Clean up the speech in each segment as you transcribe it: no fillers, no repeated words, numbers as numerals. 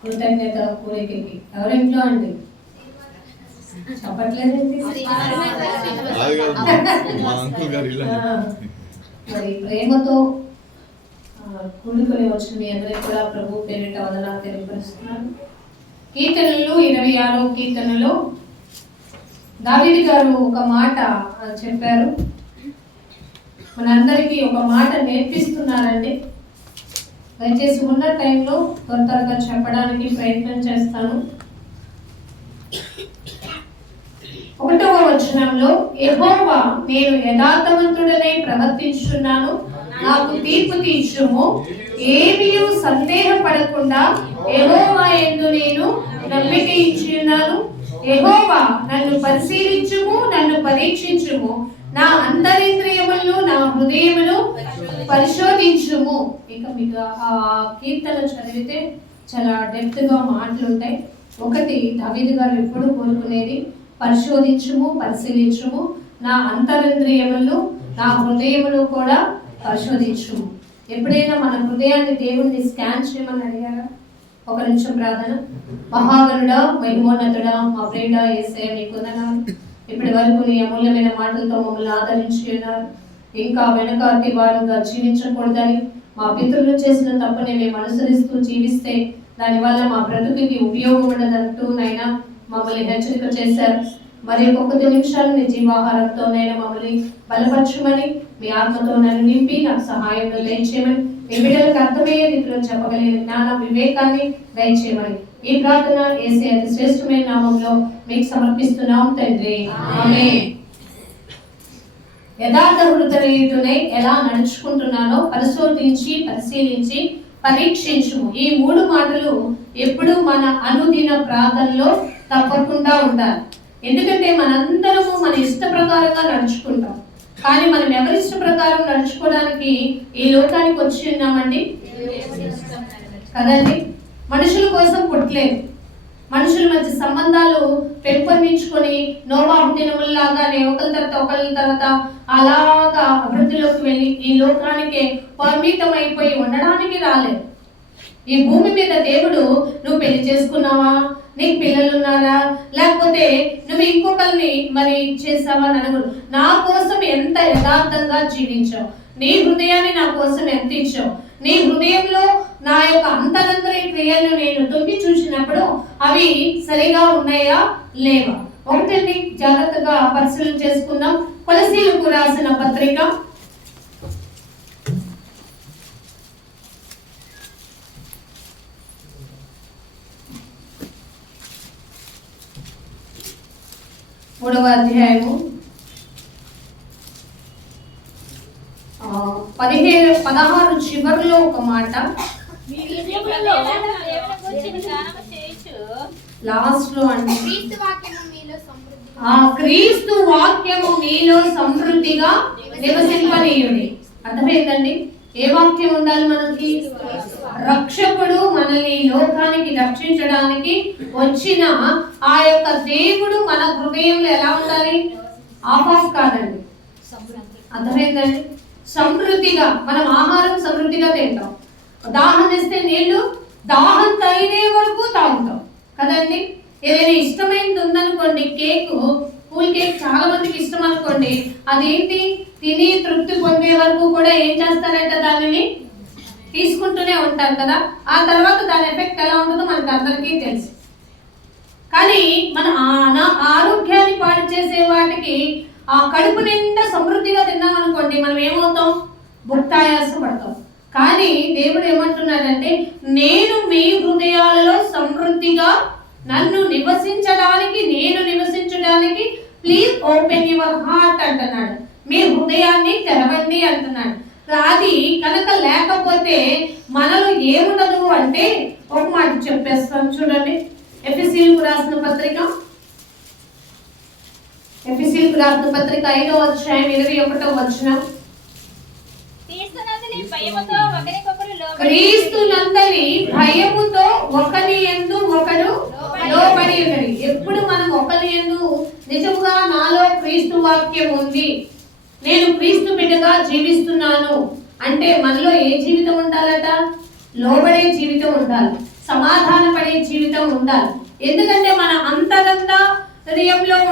కృతజ్ఞత కోరికకి. ఎవరింట్లో అండి? చెప్పట్లేదండి. మరి ప్రేమతో కూడుకొని వచ్చిన మీ అందరికీ కూడా ప్రభు పేరిట వందనాలు తెలియపరుస్తున్నాను. కీర్తనలు 26వ కీర్తనలో దావీదు గారు ఒక మాట చెప్పారు, మనందరికీ ఒక మాట నేర్పిస్తున్నారండి. దయచేసి ఉన్న టైంలో త్వరగా చెప్పడానికి ప్రయత్నం చేస్తాను. 1వ వచనంలో, యెహోవా నేను యథార్థవంతుడనై ప్రవర్తించుచున్నాను, నాకు తీర్పు తీర్చుము, ఏమీయు సందేహపడకుండా యెహోవా యందు నేను నమ్మిక ఇచ్చి ఉన్నాను. యెహోవా నన్ను పరిశీలించుము, నన్ను పరీక్షించుము, నా అంతరింద్రియములను నా హృదయమును పరిశోధించుము. ఇక మీకు ఆ కీర్తన చదివితే చాలా డెప్త్ గా మాటలు ఉంటాయి. ఒకటి, దావీదు గారు ఎప్పుడు కోరుకునేది పరిశోధించుము, పరిశీలించుము, నా అంతరింద్రియములు నా హృదయమును కూడా పరిశోధించుము. ఎప్పుడైనా మన హృదయాన్ని దేవుణ్ణి స్కాన్ చేయమని అడిగారా? ఒక నిమిషం ప్రార్థన. మహాగణుడా, మహిమోన్నతుడా, మా ప్రియుడా యేసయ్య నీకు వందనాలు. ఇప్పటి వరకు నీ అమూల్యమైన మాటలతో మమ్మల్ని ఆదరించి ఉన్నారు. ఇంకా వెనకాటి వారుగా జీవించకూడదని, మా పితరులు చేసిన తప్పుని మేము అనుసరిస్తూ జీవిస్తే దానివల్ల మా బ్రతుకుకి ఉపయోగం ఉండదంటూ నైనా మమ్మల్ని హెచ్చరిక చేశారు. మరి 1 నిమిషాలు నీ జీవాహారంతో నైనా మమ్మల్ని బలపరచమని, మీ ఆత్మతో నన్ను నింపి నాకు సహాయంలో దయచేయమని, మీ బిడ్డలకు అర్థమయ్యే రీతిలో చెప్పగలిగిన జ్ఞాన వివేకాన్ని దయచేయమని ఈ ప్రార్థన యేసయ్య అతి శ్రేష్టమైన నామంలో మీకు సమర్పిస్తున్నాం తండ్రి, ఆమేన్. యథార్థ హృదయుడనై ఎలా నడుచుకుంటున్నానో పరిశోధించి పరిశీలించి పరీక్షించుము. ఈ 3 మాటలు ఎప్పుడు మన అనుదిన ప్రార్థనలో తప్పకుండా ఉండాలి. ఎందుకంటే మనందరము మన ఇష్ట ప్రకారంగా నడుచుకుంటాం, కానీ మనం ఎవరి ఇష్ట ప్రకారం నడుచుకోవడానికి ఈ లోకానికి వచ్చి ఉన్నామండి కదండి. మనుషుల కోసం పుట్టలేదు. మనుషుల మధ్య సంబంధాలు పెంపొందించుకొని నోవాహు దినముల్లాగానే ఒకరి తర్వాత అలాగా అభివృద్ధిలోకి వెళ్ళి ఈ లోకానికి పరిమితమైపోయి ఉండడానికి రాలేదు. ఈ భూమి మీద దేవుడు నువ్వు పెళ్లి చేసుకున్నావా, నీకు పిల్లలు ఉన్నారా, లేకపోతే నువ్వు ఇంకొకరిని మరి చేసావా అని అడుగు. నా కోసం ఎంత యథార్థంగా జీవించావు, నీ హృదయాన్ని నా కోసం ఎంత ఇచ్చావు, నీ హృదయంలో నా యొక్క అంతరంతర క్రియలను నేను తొంగి చూసినప్పుడు అవి సరిగా ఉన్నాయా లేవా? ఒకటి జాగ్రత్తగా పరిశీలన చేసుకుందాం. కొలసీయులకు రాసిన పత్రిక 3వ అధ్యాయము 16 చివరిలో ఒక మాట, లాస్ట్ లో అంటే క్రీస్తు వాక్యము మీలో సమృద్ధిగా నివసింపనీయుడి. అర్థమైందండి? ఏ వాక్యం ఉండాలి మనకి? రక్షకుడు మనల్ని లోకానికి రక్షించడానికి వచ్చిన ఆ యొక్క దేవుడు మన హృదయంలో ఎలా ఉండాలి? ఆఫ్ కాదండి, అర్థమైందండి? సమృద్ధిగా. మనం ఆహారం సమృద్ధిగా తింటాం, దాహం వేస్తే నీళ్లు దాహం తగినే వరకు తాగుతాం కదండి. ఏదైనా ఇష్టమైనది ఉందనుకోండి, కూల్ కేక్ చాలా మందికి ఇష్టం అనుకోండి, అదేంటి తిని తృప్తి పొందే వరకు కూడా ఏం చేస్తారంటే దానిని తీసుకుంటూనే ఉంటారు కదా. ఆ తర్వాత దాని ఎఫెక్ట్ ఎలా ఉంటుందో మనకు అందరికీ తెలుసు. కానీ మన ఆరోగ్యాన్ని పాడు చేసే వాటికి ఆ కడుపు నిండా సమృద్ధిగా తిన్నాం అనుకోండి, మనం ఏమవుతాం? భుక్తాయాస పడతాం. కానీ దేవుడు ఏమంటున్నాడంటే, నేను మీ హృదయాలలో సమృద్ధిగా నన్ను నివసించడానికి ప్లీజ్ ఓపెన్ యువర్ హార్ట్ అంటున్నాడు. మీ హృదయాన్ని తెరవండి అంటున్నాడు. అది కనుక లేకపోతే మనలో ఏముండదు అంటే, ఒక మాట చెప్పేస్తాను చూడండి. ఎఫెసీయులకు రాసిన పత్రిక 5వ అధ్యాయం 21వ వచనం, క్రీస్తునందలి భయముతో ఒకని యందు ఒకడు లోబడి ఉన్నది. ఎప్పుడు మనం ఒకరి యందు నిజముగా నాలో క్రీస్తు వాక్యం ఉంది, నేను క్రీస్తు బిడ్డగా జీవిస్తున్నాను అంటే మనలో ఏ జీవితం ఉండాలట? లోబడే జీవితం ఉండాలి. సమాధానపడే జీవితం ఉండాలి. ఎందుకంటే మన అంతరంలో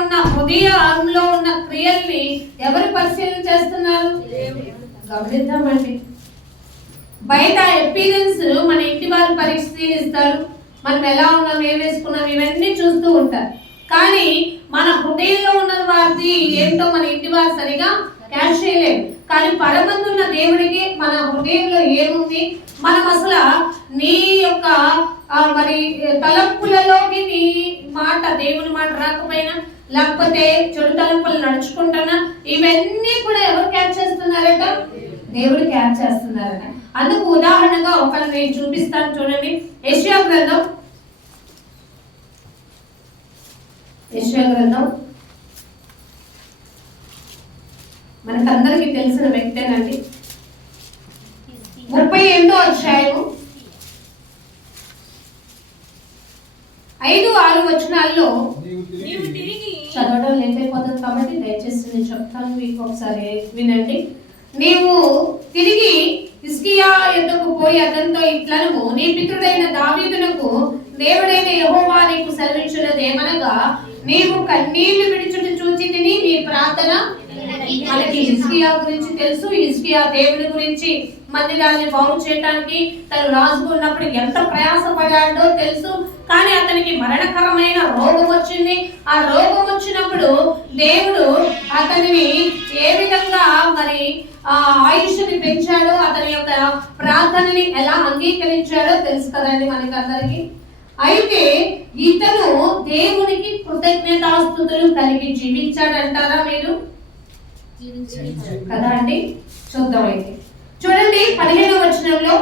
ఉన్న హృదయంలో ఉన్న క్రియల్ని ఎవరు పరిశీలన చేస్తున్నారు? గమనిద్దామండి. బయట అపీరెన్స్ మన ఇంటి వారు పరిశీలిస్తారు, మనం ఎలా ఉన్నాం, ఏం వేసుకున్నాం, ఇవన్నీ చూస్తూ ఉంటారు. కానీ మన హృదయంలో ఉన్న వారిది ఏంటో మన ఇంటి వారు సరిగా క్యాష్ చేయలేరు. కానీ పరమందున్న దేవుడికి మన హృదయంలో ఏముంది, మనం అసలు నీ యొక్క మరి తలంపులలోకి నీ మాట, దేవుని మాట రాకపోయినా, లేకపోతే చెడు తలంపులు నడుచుకుంటున్నా, ఇవన్నీ కూడా ఎవరు క్యాచ్ చేస్తున్నారట? దేవుడు క్యాచ్ చేస్తున్నారట. అందుకు ఉదాహరణగా ఒకరు నేను చూపిస్తాను, చూడండి. యెషయా గ్రంథం మనకందరికి తెలిసిన వ్యక్తేనండి. 38వ అధ్యాయము 5-6 వచనాల్లో చదవడం లేకపోతుంది కాబట్టి దయచేసి నేను చెప్తాను, మీకు ఒకసారి వినండి. నీవు తిరిగి హిజ్కియా యొద్దకు పోయి అతనితో ఇట్లనము, నీ పితరుడైన దావీదునకు దేవుడైన యెహోవా నీకు సెలవిచ్చున్నదేమనగా, నీవు కన్నీళ్లు విడిచుట చూచి తిని నీ ప్రార్థన. మనకి హిజ్కియా గురించి తెలుసు. హిజ్కియా దేవుని గురించి, మందిరాన్ని బాగు చేయడానికి తను రాజుగా ఉన్నప్పుడు ఎంత ప్రయాసపడాడో తెలుసు. కానీ అతనికి మరణకరమైన రోగం వచ్చింది. ఆ రోగం వచ్చినప్పుడు దేవుడు అతనిని ఏ విధంగా మరి ఆయుష్ని పెంచాడో, అతని యొక్క ప్రార్థనని ఎలా అంగీకరించాడో తెలుసు కదండి మనకందరికి. అయితే ఇతను దేవునికి కృతజ్ఞతాస్తుతులు కలిగి జీవించాడంటారా మీరు? కదా అండి. చూద్దాం. అయితే చూడండి 15వ వచనంలో,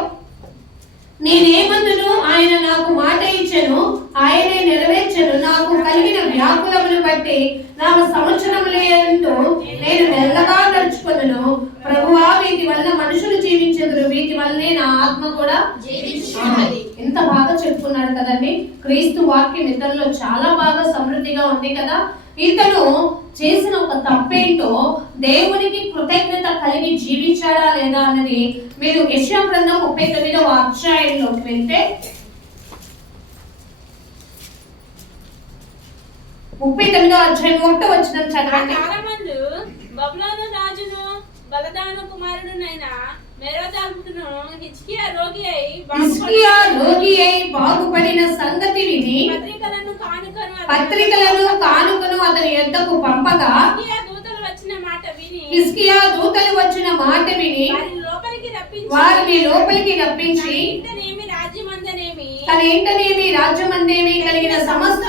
నేనేమందును, ఆయన నాకు మాట ఇచ్చెను, ఆయనే నెరవేర్చెను, నాకు కలిగిన వ్యాకులములు బట్టి నాకు సంవత్సరములందు నేను మెల్లగా నడుచుకొనును. ప్రభువా, వీటి వల్ల మనుషులు జీవించెదరు, వీటి వల్లనే నా ఆత్మ కూడా జీవించుచున్నది. ఎంత బాగా చెప్పుకున్నాడు కదండి. క్రీస్తు వాక్యం ఇతరులో చాలా బాగా సమృద్ధిగా ఉంది కదా. ఇతను చేసిన ఒక తప్పేంటో, దేవునికి కృతజ్ఞత కలిగి జీవించాడా లేదా అన్నది మీరు యెషయా గ్రంథం 39వ అధ్యాయంలోకి వెళ్తే 39వ అధ్యాయం 1వ వచనం చదవండి. బబులోను రాజును బలదాను కుమారుడునైన మెరోదాకును హిజ్కియా రోగి అయి బాగుపడిన సంగతి విని పత్రికలను కానుకను అతని యొద్దకు పంపగా, హిజ్కియా దూతలు వచ్చిన మాట విని వారిని లోపలికి రప్పించి తన ఇంటనేమి రాజ్యమందేమి కలిగిన సమస్త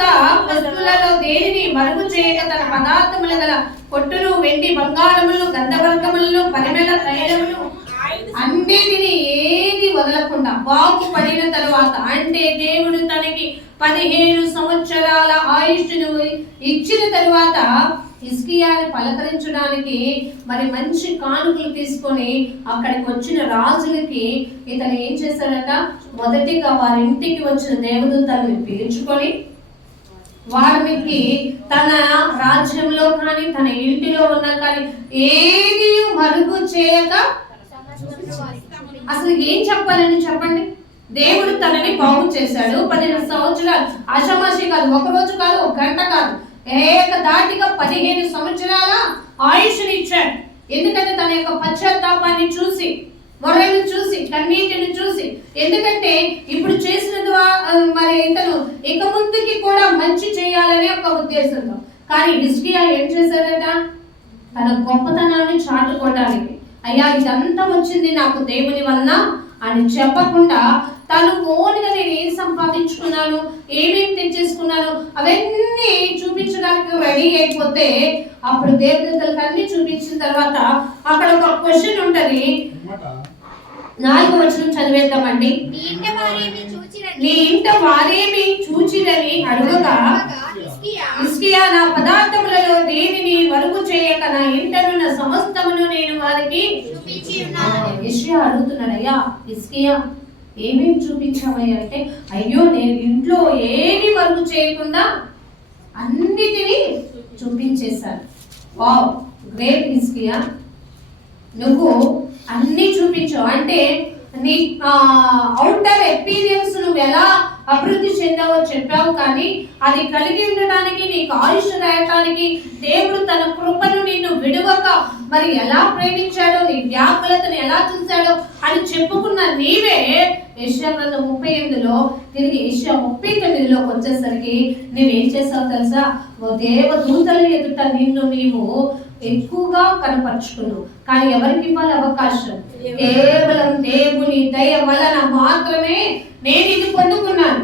వస్తువులలో దేనిని మరుగు చేయక తన పదార్థముల గల కొట్టును, వెండి బంగారములను, గంధవర్గములను, పరిమళ తైలములు అన్నిటిని ఏది వదలకుండా బాగుపడిన తరువాత, అంటే దేవుడు తనకి 15 సంవత్సరాల ఆయుష్ను ఇచ్చిన తరువాత హిజ్కియాని పలకరించడానికి మరి మంచి కానుకలు తీసుకొని అక్కడికి వచ్చిన రాజులకి ఇతను ఏం చేశాడట? మొదటిగా వారి ఇంటికి వచ్చిన దేవదూతల్ని పిలుచుకొని వారికి తన రాజ్యంలో కానీ తన ఇంటిలో ఉన్న కానీ ఏది మరుగు చేయక, అసలు ఏం చెప్పాలని చెప్పండి. దేవుడు తనని బాగు చేశాడు. 15 సంవత్సరాలు, ఆషామాషి కాదు, ఒక రోజు కాదు, ఒక గంట కాదు, ఏకధాటిగా 15 సంవత్సరాల ఆయుష్ని ఇచ్చాడు. ఎందుకంటే తన యొక్క పశ్చాత్తాపాన్ని చూసి, మొరను చూసి, కన్నీటిని చూసి, ఎందుకంటే ఇప్పుడు చేసిన మరి ఇతను ఇక ముందుకి కూడా మంచి చేయాలనే ఒక ఉద్దేశంతో. కానీ హిజ్కియా ఏం చేశారట? తన గొప్పతనాన్ని చాటుకోవడానికి, అయ్యా ఇదంతా వచ్చింది నాకు దేవుని వలన అని చెప్పకుండా, తను ఓన్గా నేను ఏం సంపాదించుకున్నాను, ఏమేమి తెచ్చేసుకున్నాను అవన్నీ చూపించడానికి రెడీ అయిపోతే, అప్పుడు దేవదూతలకు అన్ని చూపించిన తర్వాత అక్కడ ఒక క్వశ్చన్ ఉంటది. 4వ వచనం చదివేద్దామండి. నీ ఇంట వారేమి చూచిరని అడుగగా, హిజ్కియా నా పదార్థములలో దేనిని మరుగు చేయక నా ఇంటనున్న సమస్తమును నేను వారికి చూపించి ఉన్నాను. యెషయా అడుగుతున్నాడు, అయ్యా హిజ్కియా ఏమేమి చూపించావయ్యా అంటే, అయ్యో నేను ఇంట్లో ఏది మరుగు చేయకుండా అన్నిటినీ చూపించేశాను. వావ్, గ్రేట్ హిజ్కియా, నువ్వు అన్ని చూపించావు. అంటే నీ అవుటర్ ఎక్స్పీరియన్స్ నువ్వు ఎలా అభివృద్ధి చెందావో చెప్పావు, కానీ అది కలిగి ఉండడానికి, నీకు ఆయుష్ రాయటానికి దేవుడు తన కృపను నిన్ను విడువక మరి ఎలా ప్రేమించాడో, నీ వ్యాకులతను ఎలా చూశాడో అని చెప్పుకున్న నీవే యెషయా గ్రంథం 38లో తిరిగి యెషయా 39లోకి వచ్చేసరికి నువ్వేం చేసావు తెలుసా? ఓ దేవదూతల ఎదుట నిన్ను నీవు ఎక్కువగా కనపరుచుకున్నావు. కానీ ఎవరికి ఇవ్వాలి అవకాశం? కేవలం దేవుని దయ వలన మాత్రమే నేను ఇది పొందుకున్నాను.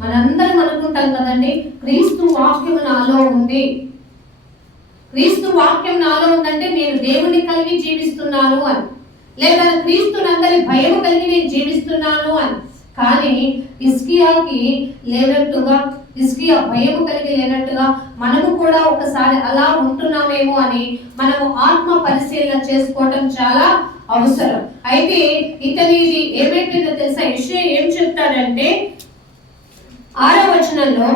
మనందరం అనుకుంటాం కదండి, క్రీస్తు వాక్యం నాలో ఉంది, క్రీస్తు వాక్యం నాలో ఉందంటే నేను దేవుని కలిగి జీవిస్తున్నాను అని, లేదా క్రీస్తునందరి భయం కలిగి నేను జీవిస్తున్నాను అని. కానీ హిజ్కియాకి లేనట్టుగా, హిజ్కియా భయం కలిగి లేనట్టుగా మనము కూడా ఒకసారి అలా ఉంటున్నామేమో అని మనము ఆత్మ పరిశీలన చేసుకోవడం చాలా అవసరం. అయితే ఇతనిది ఏమైపోయిందో తెలుసా? యెషయా ఏం చెప్తాడంటే 6వ వచనంలో,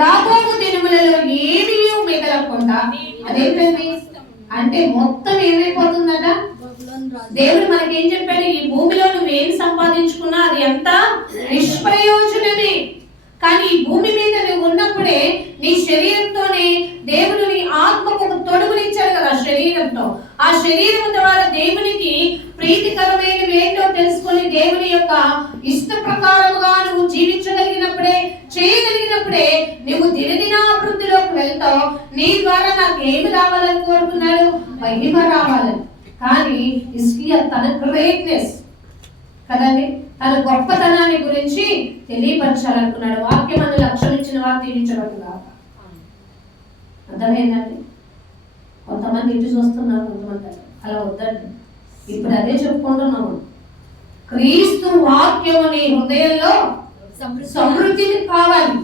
రాబోవు దినములలో ఏమీ మిగలకుండా, అదేంటండి అంటే మొత్తం ఏమైపోతుందట? దేవుడు మనకి ఏం చెప్పాడు? ఈ భూమిలో నువ్వేం సంపాదించుకున్నా అది అంతా నిష్ప్రయోజనమే. కానీ ఈ భూమి మీద నువ్వు ఉన్నప్పుడే నీ శరీరంతోనే దేవుడు నీ ఆత్మకు ఒక తొడుగునిచ్చాడు కదా శరీరంతో. ఆ శరీరం ద్వారా దేవునికి ప్రీతికరమైనవి ఏంటో తెలుసుకొని దేవుని యొక్క ఇష్ట ప్రకారముగా నువ్వు జీవించగలిగినప్పుడే, చేయగలిగినప్పుడే నువ్వు దినదినాభివృద్ధిలోకి వెళ్తావు. నీ ద్వారా నాకు ఏమి రావాలని కోరుకున్నాడు? మహిమ రావాలని. కానీ హిజ్కియా తన గ్రేట్నెస్ కదండి, తన గొప్పతనాన్ని గురించి తెలియపరచాలనుకున్నాడు. వాక్యం అన్న లక్ష్యం ఇచ్చిన వారు తీర్చడం కాక. అర్థమైందండి? కొంతమంది ఇటు చూస్తున్నారు, కొంతమంది అలా వద్దండి. ఇప్పుడు అదే చెప్పుకుంటున్నాము, క్రీస్తు వాక్యము నీ హృదయంలో సమృద్ధి కావాలి.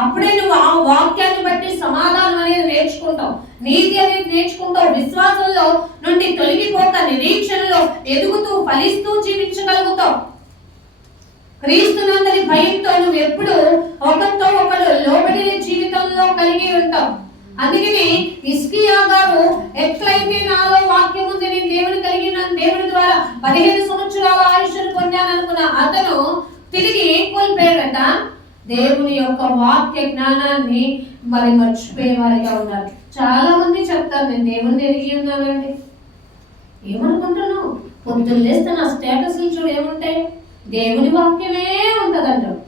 అప్పుడే నువ్వు ఆ వాక్యాన్ని బట్టి సమాధానం అనేది నేర్చుకుంటావు, నీతి అనేది నేర్చుకుంటావు, విశ్వాసంలో నుండి తొలగిపోక నిరీక్షణలో ఎదుగుతూ ఫలిస్తూ జీవించగలుగుతావు. క్రీస్తునందరి భయంతో నువ్వు ఎప్పుడు ఒకరితో ఒకరు లోబడిన జీవితంలో కలిగి ఉంటావు. అందుకని హిజ్కియా గారు ఎట్లయితే నాలో వాక్యం ఉంది, నేను దేవుని కలిగిన దేవుని ద్వారా 15 సంవత్సరాల ఆయుష్ను పొందాను అనుకున్న అతను తిరిగి ఏం కోల్పోయాడట? దేవుని యొక్క వాక్య జ్ఞానాన్ని మరి మర్చిపోయే వారిగా ఉన్నారు. చాలా మంది చెప్తారు, నేను దేవుని ఎరిగి ఉన్నానండి. ఏమనుకుంటున్నావు? పొద్దున్న లేస్తే నా స్టేటస్లు చూడు ఏముంటాయి? దేవుని వాక్యమే ఉంటదంటారు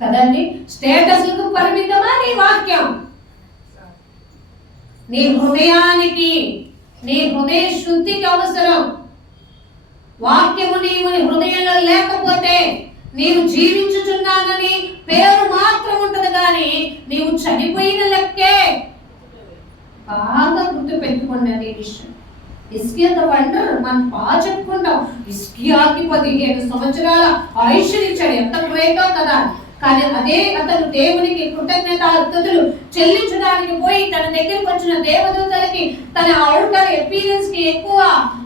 కదండి. స్టేటస్లకు పరిమితమా నీ వాక్యం? నీ హృదయానికి, నీ హృదయ శుద్ధికి అవసరం. వాక్యము నీవు హృదయంలో లేకపోతే నీవు జీవించుచున్నానని పేరు మాత్రం ఉంటది, కానీ నీవు చనిపోయిన లెక్కే. బాగా గుర్తు పెట్టుకోండి ఈ విషయం. హిజ్కియాతో అంటారు, మనం బాగా చెప్పుకుంటాం, హిజ్కియాకి 15 సంవత్సరాల ఆయుష్ ఇచ్చాడు, ఎంత గ్రేటో కదా. కానీ అదే అతను దేవునికి కృతజ్ఞతాస్తుతులు చెల్లించడానికి పోయి తన దగ్గరికి వచ్చిన దేవదూతలకి తన అవుటర్ అపీరెన్స్ కి ఎక్కువ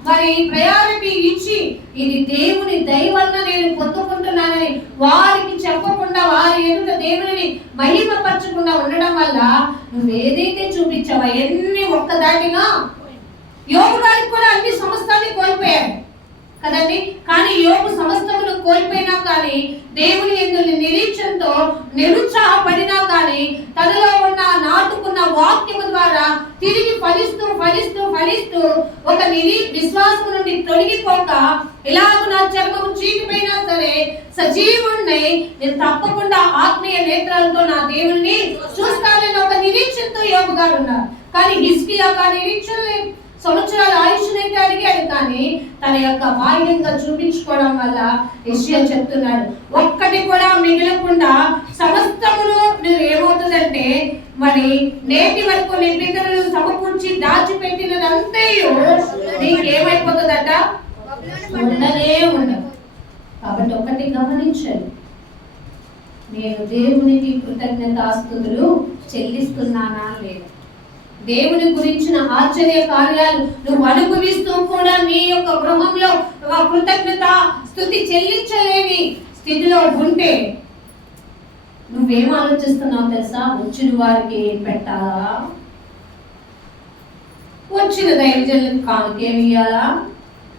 మరి ప్రయారిటీ ఇచ్చి, ఇది దేవుని దయ వలన నేను పొందుకుంటున్నానని వారికి చెప్పకుండా, వారి ఎదుట దేవుని మహిమపరచకుండా ఉండడం వల్ల నువ్వేదైతే చూపించావో ఎన్ని ఒక్కదాటిగా యోగు గారికి కూడా అన్ని సమస్తాన్ని కోల్పోయాడు కదండి. కానీ యోగు సమస్తమును కోల్పోయినా కానీ దేవుని యందు నిరీక్షణతో నిరుత్సాహపడినా కానీ తనలో ఉన్న నాటుకున్న వాక్యము ద్వారా తిరిగి ఫలిస్తూ ఫలిస్తూ ఫలిస్తూ ఒక విశ్వాసం నుండి తొలగిపోక, ఇలాగ నా చర్మము చీకిపోయినా సరే సజీవుణ్ణి నేను తప్పకుండా ఆత్మీయ నేత్రాలతో నా దేవుణ్ణి చూస్తానని ఒక నిరీక్షణతో యోగు గారు ఉన్నారు. కానీ హిజ్కియా ఆ నిరీక్షణ సంవత్సరాల ఆయుష్నైతే అడిగాడు, కానీ తన యొక్క బాహ్యంగా చూపించుకోవడం వల్ల యెషయా చెప్తున్నాడు, ఒక్కటి కూడా మిగలకుండా సమస్తమును నువ్వు ఏమవుతుందంటే మరి నేటి వరకు నీ పితరులు సమకూర్చి దాచిపెట్టినదంతయు నీకేమైపోతుందట? ఉండనే ఉండదు. కాబట్టి ఒకటి గమనించండి, నేను దేవునికి కృతజ్ఞతాస్తుతులు చెల్లిస్తున్నానా లేదా? దేవుని గురించిన ఆశ్చర్య కార్యాలు నువ్వు అనుభవిస్తూ కూడా నీ యొక్క గృహంలో కృతజ్ఞత స్తుతి చెల్లించలేని స్థితిలో ఉంటే నువ్వేం ఆలోచిస్తున్నావు తెలుసా? వచ్చిన వారికి ఏం పెట్టాలా, వచ్చిన దైవజనులకు కానుకేమియాలా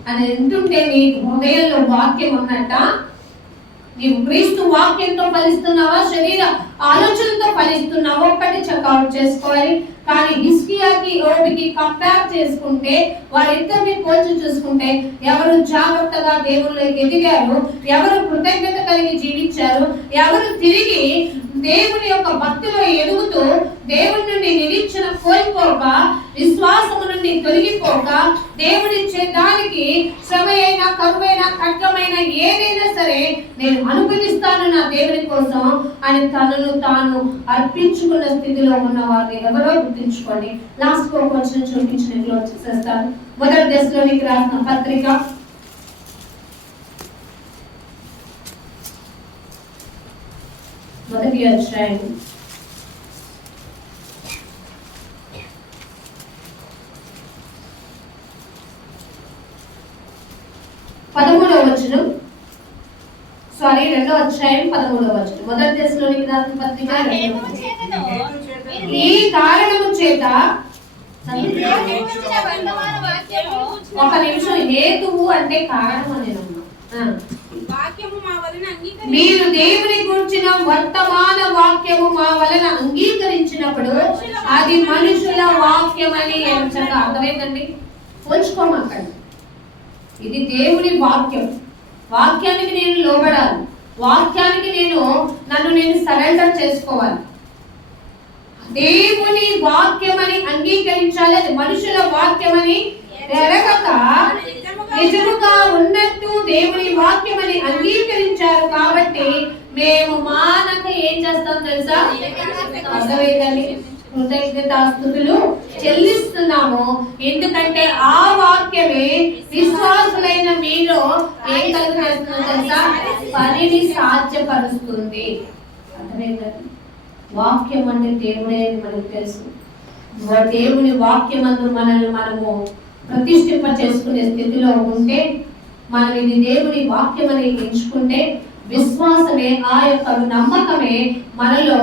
అని ఎంతుంటే నీ హృదయంలో వాక్యం ఉన్నట్ట నీవు క్రీస్తు వాక్యంతో ఫలిస్తున్నావా, శరీర ఆలోచనలతో ఫలిస్తున్నావా, ఒక్కటి చెక్అవుట్ చేసుకోవాలి. కానీ హిజ్కియాకి యోబుకి కంపేర్ చేసుకుంటే, వారిద్దరిని పోల్చి చూసుకుంటే, ఎవరు జాగ్రత్తగా దేవుళ్ళు ఎదిగారు, ఎవరు కృతజ్ఞత కలిగి జీవించారు, ఎవరు తిరిగి దేవుని యొక్క భక్తిలో ఎదుగుతూ దేవుని నుండి నిరీక్షణ కోల్పోక, విశ్వాసము నుండి తొలగిపోక, దేవుడిచ్చే దానికి శ్రమ అయినా, కరువైనా, ఖడ్గమైన ఏదైనా సరే నేను అనుభవిస్తాను నా దేవుని కోసం అని తనను తాను అర్పించుకున్న స్థితిలో ఉన్న వారిని ఎవరో గుర్తించుకోండి. లాస్ట్ ఒక వచనం చూపించిన క్లోజ్ చేస్తాను. మొదటి దశలోనికి రాసిన పత్రిక 1వ అధ్యాయం 13వ వచనం. 2వ అధ్యాయం 13వ వచనం. మొదటి దశలోనికి రాసిన పత్రిక ఈ కారణము చేత ఒక నిమిషం, హేతువు అంటే కారణం అని మీరు దేవుని గురించిన వర్తమాన వాక్యము మా వలన అంగీకరించినప్పుడు అది మనుషుల వాక్యమని ఎంచక. అర్థమైందండి? పోల్చుకోమాకండి. ఇది దేవుని వాక్యం. వాక్యానికి నేను లోబడాలి, వాక్యానికి నన్ను సరెండర్ చేసుకోవాలి. దేవుని వాక్యమని అంగీకరించాలి, అది మనుషుల వాక్యమని ఎరగక నిజముగా ఉన్నట్టు దేవుని వాక్యమని అంగీకరించారు కాబట్టి మేము మానక ఏం చేస్తాం తెలుసా? అర్థమైందండి? కృతజ్ఞతాస్తుతులు చెల్లిస్తున్నాము. ఎందుకంటే ఆ వాక్యమే విశ్వాసులైన మీలో ఏం కలుగజేస్తుందో తెలుసా? పనిని సాధ్యపరుస్తుంది. అర్థమైందండి? వాక్యం అంటే దేవుడే మనకు తెలుసు. దేవుని వాక్యమందు మనము ప్రతిష్ఠింప చేసుకునే స్థితిలో ఉంటే, మనం ఇది దేవుని వాక్యమని ఎంచుకుంటే, విశ్వాసమే, ఆ యొక్క నమ్మకమే మనలో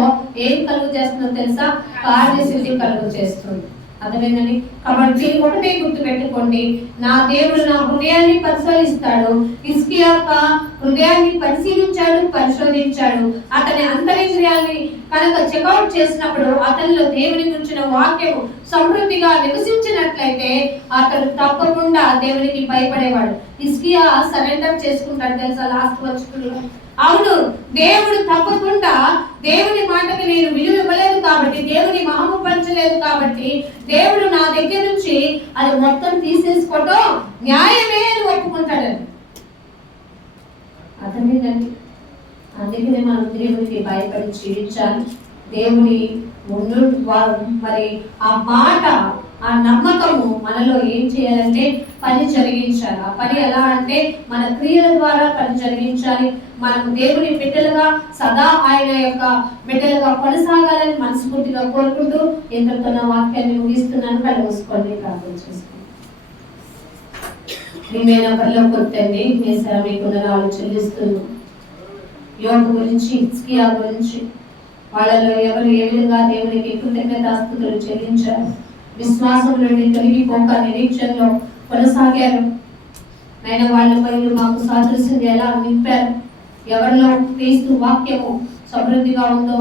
ఏం కలుగు చేస్తుందో తెలుసా? కార్యసిద్ధి కలుగు చేస్తుంది. అర్థమైందని? కాబట్టి ఒకటే గుర్తు పెట్టుకోండి, నా దేవుడు నా హృదయాన్ని పరిశోధిస్తాడు. హిజ్కియా హృదయాన్ని పరిశీలించాడు, పరిశోధించాడు. అతని అంతరింద్రియాన్ని కనుక చెక్అవుట్ చేసినప్పుడు అతనిలో దేవుని గురించిన వాక్యము సమృద్ధిగా నివసించినట్లయితే అతడు తప్పకుండా దేవునికి భయపడేవాడు. హిజ్కియా సరెండర్ చేసుకుంటాడు తెలుసా? లాస్ట్ వచనంలో అవును, దేవుడు తప్పకుండా దేవుని మాటకి నేను విలువ ఇవ్వలేదు కాబట్టి, దేవుని మహము పంచలేదు కాబట్టి, దేవుడు నా దగ్గర నుంచి అది మొత్తం తీసేసుకోవటం న్యాయమే అని ఒప్పుకుంటాడని. అర్థమైందండి? అందుకనే మనం దేవునికి భయపడి జీవించాలి. దేవుని మరి ఆ మాట, ఆ నమ్మకము మనలో ఏం చేయాలంటే పని జరిగించాలి. ఆ పని ఎలా అంటే మన క్రియల ద్వారా పని జరిగించాలి. మనం దేవుని బిడ్డలుగా సదా ఆయన యొక్క బిడ్డలుగా కొనసాగాలని మనస్ఫూర్తిగా కోరుకుంటూ ఎంతతో నా వాక్యాన్ని ముగిస్తున్నాను. కళ్ళు మూసుకోండి, ప్రార్థన చేసుకోండి. మేమైనా పరలోక తండ్రి, మీకు వందనాలు చెల్లిస్తున్నాం. యోబు గురించి, హిజ్కియా గురించి, వాళ్ళలో ఎవరు ఏ విధంగా దేవునికి కృతజ్ఞతాస్తుతులు చెల్లించారు, విశ్వాసం నుండి తొలగిపోక నిరీక్షణలో కొనసాగారు. ఆయన వాళ్ళపై మాకు సాదృశ్యం ఎలా నింపారు. ఎవరిలో క్రీస్తు వాక్యము సమృద్ధిగా ఉందో,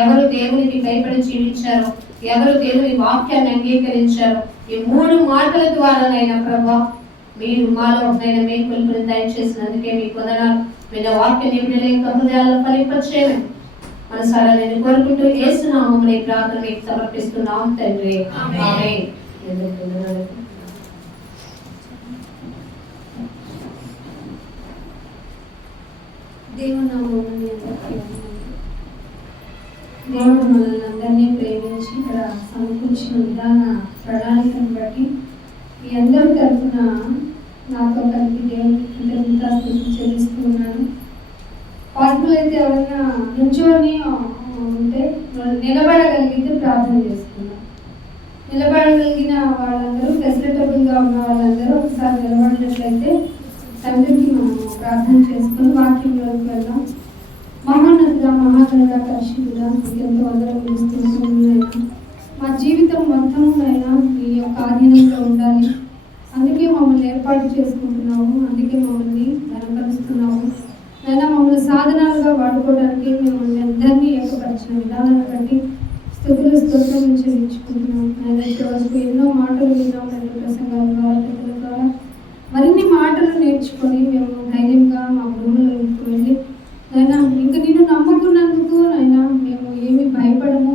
ఎవరు దేవునికి భయపడి జీవించారో, ఎవరు దేవుని వాక్యాన్ని అంగీకరించారో, ఈ 3 మాటల ద్వారా నైనా ప్రభా మీరు మాలో నైనా మేలుకొలుపుని దయచేసినందుకే మీకు వందనాలు. విన్న వాక్యాన్ని వినలేక హృదయాల్లో ఫలింపచేయమని మనసారా నేను కోరుకుంటూ యేసు నామములో ఈ ప్రార్థన మీకు సమర్పిస్తున్నాం తండ్రి. ఆమేన్. దేవుని నామములో దేవుడు మనల్ని అందరినీ ప్రేమించి ఇక్కడ సమకూర్చిన విధాన ప్రణాళికను బట్టి మీ అందరి తరఫున నాతో కలిపి దేవునికి కృతజ్ఞతాస్తుతులు చెల్లిస్తూ ఉన్నాను. పాసిబుల్ అయితే ఎవరైనా నుంచోని ఉంటే నిలబడగలిగితే ప్రార్థన చేసుకున్నాం. నిలబడగలిగిన వాళ్ళందరూ, ఫెసిలిటబుల్గా ఉన్న వాళ్ళందరూ ఒకసారి నిలబడినట్లయితే తండ్రికి మనం ప్రార్థన చేసుకుని వాక్యంలోకి వెళ్దాం. మహోన్నతుడా, మహాగణుడా, పరిశుద్ధుడా, ఎంతో అందరూ పిలుస్తున్నాయినా మా జీవితం మొత్తమునైనా నీ యొక్క ఆధీనంలో ఉండాలి. అందుకే మమ్మల్ని ఏర్పాటు చేసుకుంటున్నాము, అందుకే మమ్మల్ని ధనపరుస్తున్నాము. అయినా మమ్మల్ని బలపరిచిన విధానాన్ని బట్టి స్తుతులు స్తోత్రం చెల్లించుకుంటున్నాం. ఆయన రోజుకు ఎన్నో మాటలు విన్నాం, రెండు ప్రసంగాల ద్వారా పెద్దల ద్వారా మరిన్ని మాటలు నేర్చుకొని మేము ధైర్యంగా మా భూములకు వెళ్ళి అయినా ఇంకా నిన్ను నమ్ముకున్నందుకు అయినా మేము ఏమి భయపడము,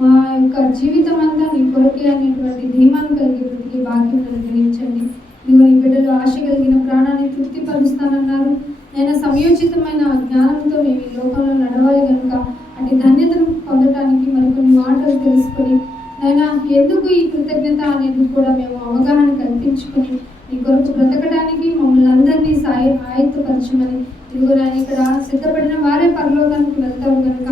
మా యొక్క జీవితం అంతా నీ కొరకే అనేటువంటి ధీమాను కలిగి బ్రతికి భాగ్యం అనుగ్రహించండి. నువ్వు నీ బిడ్డలు ఆశ కలిగిన ప్రాణాన్ని తృప్తిపరుస్తానన్నారు. నేను సమయోచితమైన జ్ఞానంతో మేము ఈ లోకంలో నడవాలి కనుక అంటే ధన్యతను పొందటానికి మరికొన్ని మాటలు తెలుసుకొని అయినా ఎందుకు ఈ కృతజ్ఞత అనేది కూడా మేము అవగాహన కల్పించుకొని నీ కొరకు బ్రతకడానికి మమ్మల్ని అందరినీ ఆయుత్తపరచమని ఇదిగో నేను ఇక్కడ సిద్ధపడిన వారే పరలోకానికి వెళ్తారు కనుక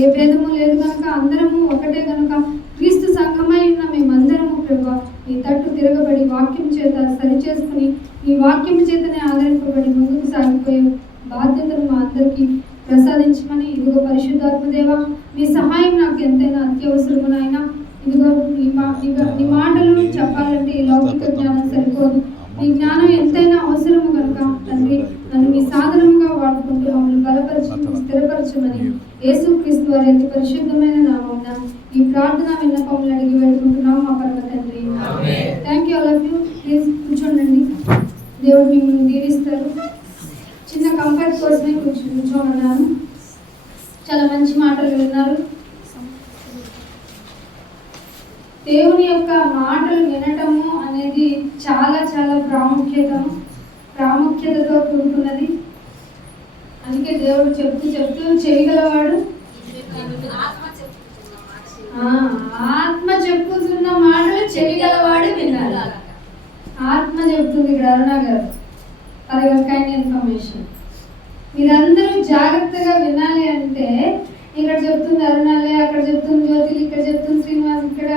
ఏ భేదము లేదు కనుక అందరము ఒకటే కనుక క్రీస్తు సంఘమై ఉన్న మేమందరము ప్రభు నీ తట్టు తిరగబడి వాక్యం చేత సరిచేసుకుని ఈ వాక్యం చేతనే ఆదరింపబడి ముందుకు సాగిపోయే బాధ్యతను మా అందరికీ ప్రసాదించమని ఇదిగో పరిశుద్ధాత్మదేవ మీ సహాయం నాకు ఎంతైనా అత్యవసరము నాయన. ఇదిగో నీ మాటలు చెప్పాలంటే ఈ లౌకిక జ్ఞానం సరిపోదు, నీ జ్ఞానం ఎంతైనా అవసరము కనుక తండ్రి నన్ను మీ సాధనముగా వాడుకుంటూ మమ్మల్ని బలపరిచి స్థిరపరచమని యేసుక్రీస్తు వారి అతి పరిశుద్ధమైన నామమున ఈ ప్రార్థన విన్నపములు అడిగి వేడుకుంటున్నాం మా పరమ తండ్రి. Thank you all of you. Please కూర్చోండి, దేవుడు మిమ్మల్ని దీవిస్తారు. చిన్న కంఫర్ట్ కోసమే కూర్చోమన్నాను. చాలా మంచి మాటలు విన్నారు. దేవుని యొక్క మాటలు వినటము అనేది చాలా చాలా ప్రాముఖ్యతతో కూడుకున్నది. అందుకే దేవుడు చెప్తూ చేయగలవాడు ఆత్మ చెప్పుతున్న మాటలు చేయగలవాడు వినాలి. ఆత్మ చెప్తుంది ఇక్కడ అరుణ గారు. అది కైండ్ ఇన్ఫర్మేషన్ మీరందరూ జాగ్రత్తగా వినాలి అంటే ఇక్కడ చెప్తుంది అరుణాలే, అక్కడ చెప్తుంది జ్యోతిలు, ఇక్కడ చెప్తుంది శ్రీనివాస్, ఇక్కడ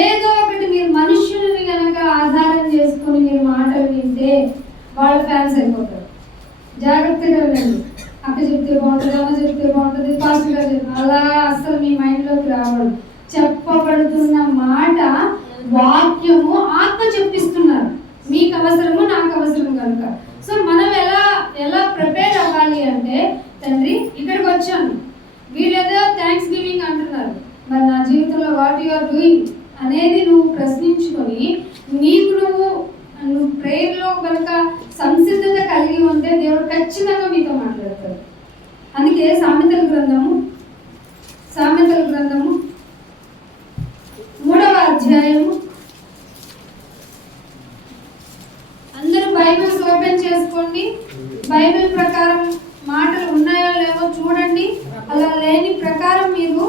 ఏదో ఒకటి మీరు మనుషుల్ని కనుక ఆధారం చేసుకొని మీరు మాటలు వింటే వాళ్ళ ఫ్యాన్స్ అయిపోతారు. జాగ్రత్తగా వినండి. అక్క చెప్తే బాగుంటుంది, అమ్మ చెప్తే బాగుంటుంది, పాస్టర్ గారు చెప్తారు, అలా అసలు మీ మైండ్లోకి రావడం. చెప్పబడుతున్న మాట వాక్యము ఆత్మ చెప్పిస్తున్నారు. మీకు అవసరము, నాకు అవసరము కనుక. సో మనం ఎలా ప్రిపేర్ అవ్వాలి అంటే తండ్రి ఇక్కడికి వచ్చాను, వీళ్ళేదో థ్యాంక్స్ గివింగ్ అంటున్నారు, మరి నా జీవితంలో వాట్ యు ఆర్ డూయింగ్ అనేది నువ్వు ప్రశ్నించుకొని నీకు నువ్వు ప్రేయర్లో కనుక సంసిద్ధత కలిగి ఉంటే దేవుడు ఖచ్చితంగా మీతో మాట్లాడతాడు. అందుకే సామెతల గ్రంథము 3వ అధ్యాయము, అందరూ బైబిల్స్ ఓపెన్ చేసుకోండి. బైబిల్ ప్రకారం మాటలు ఉన్నాయో లేవో చూడండి. అలా లేని ప్రకారం మీరు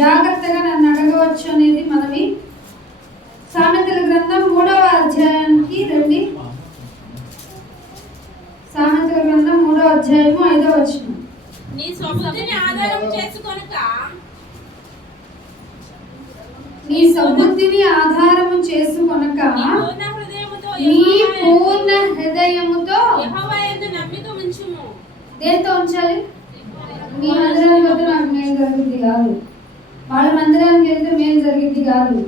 జాగ్రత్తగా నన్ను అడగవచ్చు అనేది మనవి. సామెతల గ్రంథం 3వ అధ్యాయానికి రండి. సామెతల గ్రంథం 3వ అధ్యాయము 5వ వచనం. నీ సొబుద్ధిని ఆధారం చేసుకొనక నీ సబుద్ధిని ఆధారము చేసుకొనక నీ పూర్ణ హృదయముతో యెహోవా యందు నమ్మిక ఉంచుము. దేంతో ఉంచాలి? మీ మందిరానికి వస్తే నాకు మేలు జరుగుద్ది కాదు, వాళ్ళ మందిరానికి వెళ్తే మేలు జరిగింది కాదు.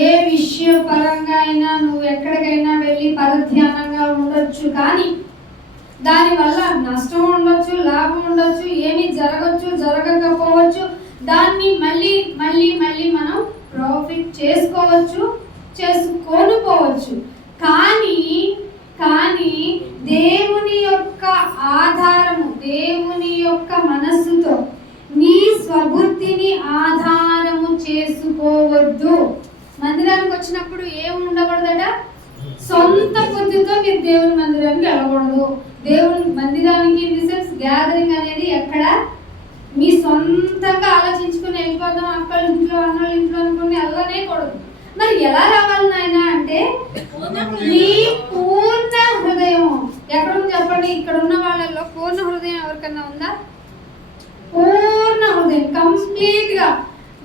ఏ విషయ పరంగా అయినా నువ్వు ఎక్కడికైనా వెళ్ళి పరధ్యానంగా ఉండొచ్చు, కానీ దానివల్ల నష్టం ఉండొచ్చు, లాభం ఉండొచ్చు, ఏమి జరగచ్చు, జరగకపోవచ్చు. దాన్ని మళ్ళీ మళ్ళీ మళ్ళీ మనం ప్రాఫిట్ చేసుకోవచ్చు, చేసుకోనుకోవచ్చు. కానీ దేవుని యొక్క ఆధారము, దేవుని యొక్క మనస్సుతో నీ స్వబుద్ధిని ఆధారము చేసుకోవద్దు. మందిరానికి వచ్చినప్పుడు ఏమి ఉండకూడదట? సొంత బుద్ధితో మీరు దేవుని మందిరానికి వెళ్ళకూడదు. దేవుని మందిరానికి ఇన్ ది సెన్స్ గ్యాదరింగ్ అనేది ఎక్కడ మీ సొంతంగా ఆలోచించుకుని వెళ్ళిపోదాం, అక్కడ ఇంట్లో అన్నోళ్ళ ఇంట్లో అనుకుని వెళ్ళనే కూడదు. మరి ఎలా రావాలి నాయన అంటే నీ పూర్ణ హృదయం. ఎక్కడుంది చెప్పండి? ఇక్కడ ఉన్న వాళ్ళలో పూర్ణ హృదయం ఎవరికన్నా ఉందా? పూర్ణ హృదయం కంప్లీట్ గా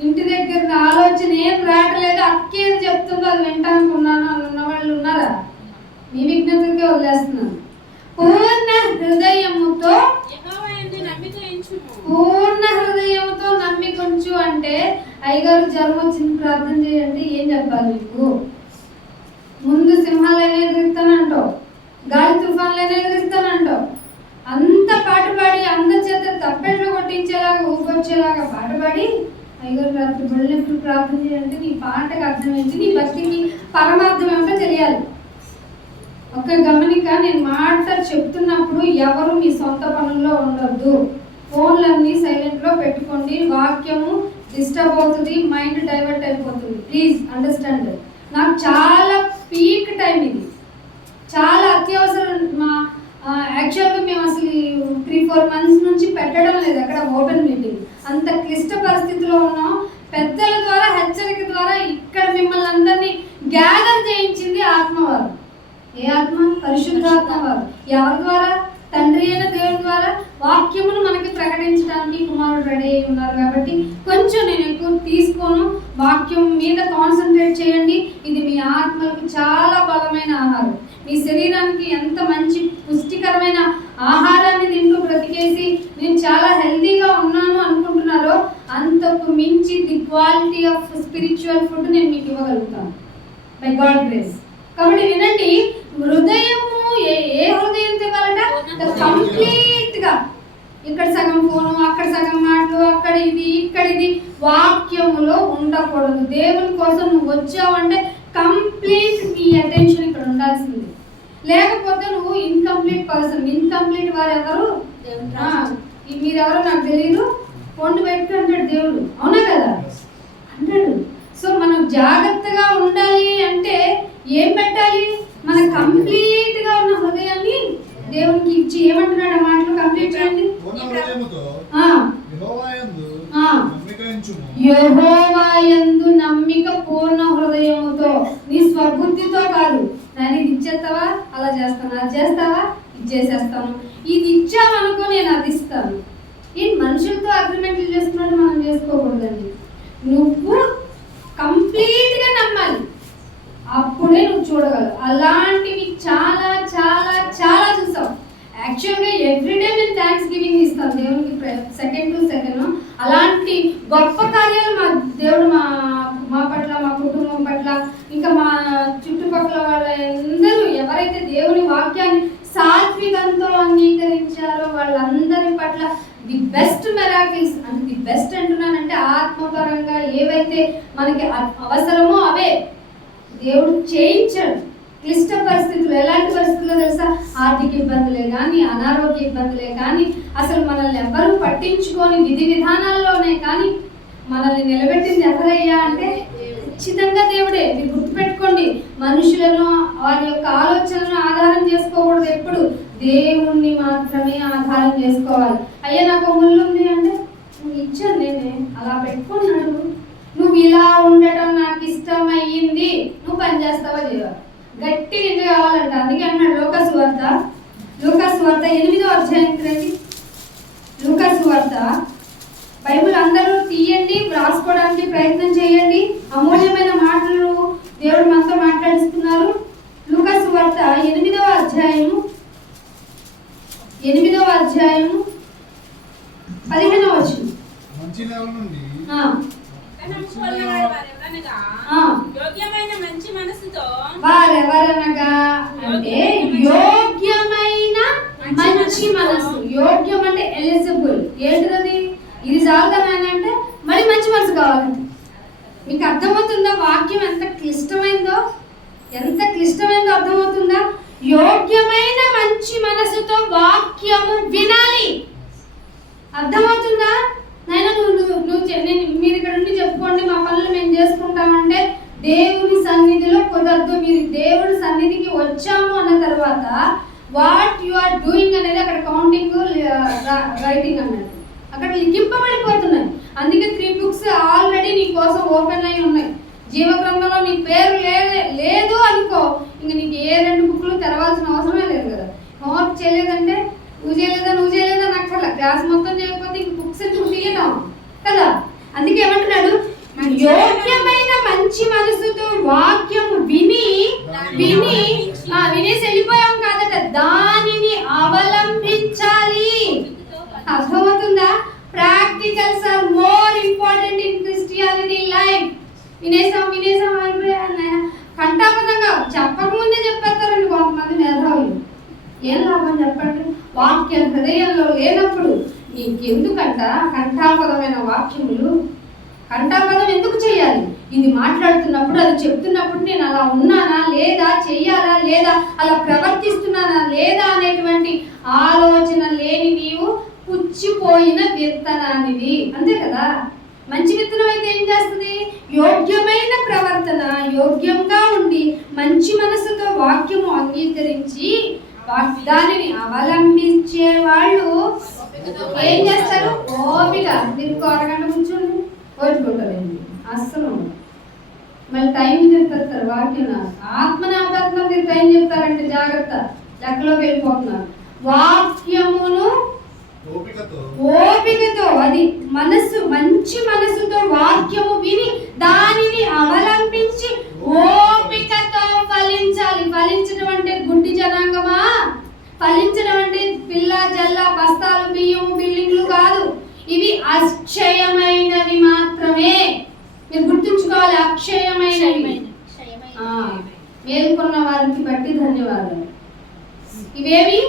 ఇంటి దగ్గర ఆలోచన ఏం రావట్లేదు, అక్కేది చెప్తుందో అది వింటానుకున్నాను అని ఉన్న వాళ్ళు ఉన్నారా? మీ విజ్ఞతకే వదిలేస్తున్నాను. పూర్ణ హృదయముతో పూర్ణ హృదయంతో నమ్మికుంచు అంటే అయ్యగారు జ్వరం వచ్చింది ప్రార్థన చేయండి ఏం చెప్పాలి మీకు? ముందు సింహాలైనా ఎదురుస్తానంటావు, గాలి తుఫాన్లైనా ఎదురుస్తానంటావు, అంత పాటు పాడి అందరి చేత తప్పెట్లు కొట్టించేలాగా ఊపొచ్చి వచ్చేలాగా పాట పాడి అయ్యగారు రాత్రి బళ్ళెప్పుడు ప్రార్థన చేయాలంటే నీ పాటకు అర్థం ఏంటి, నీ భక్తికి పరమార్థం ఏమిటో తెలియాలి. ఒక గమనిక, నేను మాట చెప్తున్నప్పుడు ఎవరు మీ సొంత పనుల్లో ఉండొద్దు. ఫోన్లన్నీ సైలెంట్లో పెట్టుకోండి. వాక్యము డిస్టర్బ్ అవుతుంది, మైండ్ డైవర్ట్ అయిపోతుంది. Please understand. నాకు చాలా పీక్ టైం ఇది, చాలా అత్యవసరం. యాక్చువల్గా మేము అసలు 3-4 మంత్స్ నుంచి పెట్టడం లేదు అక్కడ ఓపెన్ మీటింగ్. అంత క్లిష్ట పరిస్థితిలో ఉన్నాం. పెద్దల ద్వారా హెచ్చరిక ద్వారా ఇక్కడ మిమ్మల్ని అందరినీ గ్యాదర్ చేయించింది ఆత్మవారు. ఏ ఆత్మ? పరిశుద్ధాత్మ వారు. ఎవరి ద్వారా? తండ్రి అయిన దేవుని ద్వారా వాక్యమును మనకి ప్రకటించడానికి కుమారుడు రెడీ అయి ఉన్నారు. కాబట్టి కొంచెం నేను ఎక్కువ తీసుకోను, వాక్యం మీద కాన్సన్ట్రేట్ చేయండి. ఇది మీ ఆత్మలకు చాలా బలమైన ఆహారం. మీ శరీరానికి ఎంత మంచి పుష్టికరమైన ఆహారాన్ని తింటూ బ్రతికేసి నేను చాలా హెల్తీగా ఉన్నాను అనుకుంటున్నారో అంతకు మించి the quality of spiritual food నేను మీకు ఇవ్వగలుగుతాను బై గాడ్ గ్రేస్. కాబట్టి వినండి, హృదయము ఏ హృదయంతో ఇవ్వాలంట? కంప్లీట్ గా. ఇక్కడ సగం ఫోను, అక్కడ సగం మాటలు, అక్కడ ఇది, ఇక్కడ ఇది వాక్యములో ఉండకూడదు. దేవుని కోసం నువ్వు వచ్చావంటే కంప్లీట్ నీ అటెన్షన్ ఇక్కడ ఉండాల్సింది. లేకపోతే నువ్వు ఇన్కంప్లీట్ పర్సన్. ఇన్కంప్లీట్ వారు ఎవరు? మీరెవరో నాకు తెలియదు, పొండు పెట్టుకు అంటాడు దేవుడు. అవునా కదా అంటాడు. సో మనం జాగ్రత్తగా ఉండాలి అంటే ఏం పెట్టాలి? మన కంప్లీట్ గా ఉన్న హృదయాన్ని దేవునికి ఇచ్చి ఏమంటున్నాడు ఆ మాటలు కంప్లీట్ చేయండి. యెహోవాయందు నమ్మిక పూర్ణ హృదయముతో. నీ స్వబుద్ధితో కాదు. నేను ఇది ఇచ్చేస్తావా, అలా చేస్తాను, అది చేస్తావా, ఇది చేసేస్తాను, ఇది ఇచ్చామనుకో నేను అది ఇస్తాను. ఈ మనుషులతో అగ్రిమెంట్లు చేసుకున్నట్టు మనం చేసుకోకూడదండి. నువ్వు కంప్లీట్ గా నమ్మాలి, అప్పుడే నువ్వు చూడగలవు. అలాంటివి చాలా చాలా చాలా చూసాం. యాక్చువల్గా ఎవ్రీడే నేను థ్యాంక్స్ గివింగ్ ఇస్తాను దేవునికి, సెకండ్ టు సెకండ్. అలాంటి గొప్ప కార్యాలు మా దేవుడు మా పట్ల, మా కుటుంబం పట్ల, ఇంకా మా చుట్టుపక్కల వాళ్ళందరూ ఎవరైతే దేవుని వాక్యాన్ని సాత్వికంతో అంగీకరించారో వాళ్ళందరి పట్ల ది బెస్ట్ మెరాకిల్స్. అంటే ది బెస్ట్ అంటున్నానంటే ఆత్మపరంగా ఏవైతే మనకి అవసరమో అవే దేవుడు చేయించాడు. క్లిష్ట పరిస్థితులు, ఎలాంటి పరిస్థితుల్లో తెలుసా? ఆర్థిక ఇబ్బందులే కానీ, అనారోగ్య ఇబ్బందులే కానీ, అసలు మనల్ని ఎవ్వరూ పట్టించుకొని విధి విధానాల్లోనే కానీ మనల్ని నిలబెట్టింది ఎవరయ్యా అంటే ఖచ్చితంగా దేవుడే. మీరు గుర్తుపెట్టుకోండి, మనుషులను వారి యొక్క ఆలోచనలను ఆధారం చేసుకోకూడదు. ఎప్పుడు దేవుణ్ణి మాత్రమే ఆధారం చేసుకోవాలి. అయ్యా నాకు ముళ్ళు ఉంది అంటే నువ్వు ఇచ్చాను, నేనే అలా పెట్టుకున్నాడు. నువ్వు ఇలా ఉండటం నాకు ఇష్టమయ్యింది, నువ్వు పని చేస్తావా చేయవా? గట్టి నిజం కావాలంట. అందుకే అన్నాడు లూకాసు వార్త 8వ అధ్యాయం రండి. లూకాసు వార్త బైబిల్ అందరూ తీయండి, రాసుకోవడానికి ప్రయత్నం చేయండి. అమూల్యమైన మాటలు దేవుడు మనతో మాట్లాడిస్తున్నారు. లూకాసు వార్త 8వ అధ్యాయము 15వ వచనం. మంచి నేల నుండి యోగ్యమైన మంచి మనసుతో వారెవరనగా అంటే యోగ్యమైన మంచి మనసు. యోగ్యం అంటే ఎలిజిబుల్. ఏంటిది? ఇది చాలదనంటే మరి మంచి మనసు కావాలంటే. మీకు అర్థమవుతుందా వాక్యం ఎంత క్లిష్టమైందో? ఎంత క్లిష్టమైందో అర్థమవుతుందా? యోగ్యమైన మంచి మనసుతో వాక్యము వినాలి. అర్థమవుతుందా? నాయన మీరు ఇక్కడ నుండి చెప్పుకోండి, మా పనులు మేము చేసుకుంటామంటే దేవుని సన్నిధిలో కుదరదు. మీరు దేవుడి సన్నిధికి వచ్చాము అన్న తర్వాత వాట్ యు ఆర్ డూయింగ్ అనేది అక్కడ కౌంటింగ్, రైటింగ్ అన్నది అక్కడ లిఖింపబడిపోతున్నాయి. అందుకే 3 books ఆల్రెడీ నీ కోసం ఓపెన్ అయి ఉన్నాయి. జీవగ్రంథంలో నీ పేరు లేదు అనుకో, ఇంక నీకు ఏ 2 బుక్లు తెరవాల్సిన అవసరమే లేదు కదా. హోంవర్క్ చేయలేదంటే నువ్వు చేయలేదా నక్కర్లా. క్లాస్ మొత్తం చేయకపోతే ఇంక బుక్స్ ఎందుకు తీయడం కదా. అందుకే ఏమంటున్నాడు? యోగ్యమైన మంచి మనసుతో వాక్యము వినేసి వెళ్ళిపోయాం కాదట, దానిని అవలంబించాలి. అర్థమవుతుందా? Practicals are more important in Christianity life. వినేసాం కంఠాపదంగా చెప్పకముందే చెప్పేస్తారండి కొంతమంది మేధావులు. ఏం లాభం చెప్పండి? వాక్యం హృదయంలో లేనప్పుడు, నీకెందుకంట కంఠాపదమైన వాక్యములు? కంఠాపదం ఎందుకు చేయాలి? ఇది మాట్లాడుతున్నప్పుడు, అది చెప్తున్నప్పుడు నేను అలా ఉన్నానా లేదా, చెయ్యాలా లేదా, అలా ప్రవర్తిస్తున్నానా లేదా అనేటువంటి ఆలోచన లేని నీవు పుచ్చిపోయిన విత్తనానివి. అంతే కదా? మంచి విత్తనం అయితే ఏం చేస్తుంది? యోగ్యమైన ప్రవర్తన, యోగ్యంగా ఉండి మంచి మనసుతో వాక్యము అంగీకరించి దానిని అవలంబించే వాళ్ళు ఏం చేస్తారు? ఓపిక. మీరు అరగంట కూర్చోండి, ఓపికొట్టలేదు అస్సలు. మళ్ళీ టైం చెప్తారు వాక్యం. ఆత్మనాపత్నం మీరు టైం చెప్తారంటే జాగ్రత్త, లెక్కలోకి వెళ్ళిపోతున్నారు. వాక్యమును ఓపికతో, అది మనసు, మంచి మనసుతో వాక్యము విని దానిని అవలంబించి ఓపికతో ఫలించాలి. ఫలించడం అంటే గుడ్డి జనాంగమా? ఫలించడం అంటే పిల్ల జల్ల బస్తాలు బియ్యం బిల్డింగ్లు కాదు. ఇవి అక్షయమైనవి మాత్రమే. మీరు గుర్తుంచుకోవాలి, అక్షయమైనవి. మేల్కొన్న వారికి బట్టి ధన్యవాదాలు. ఇవేవి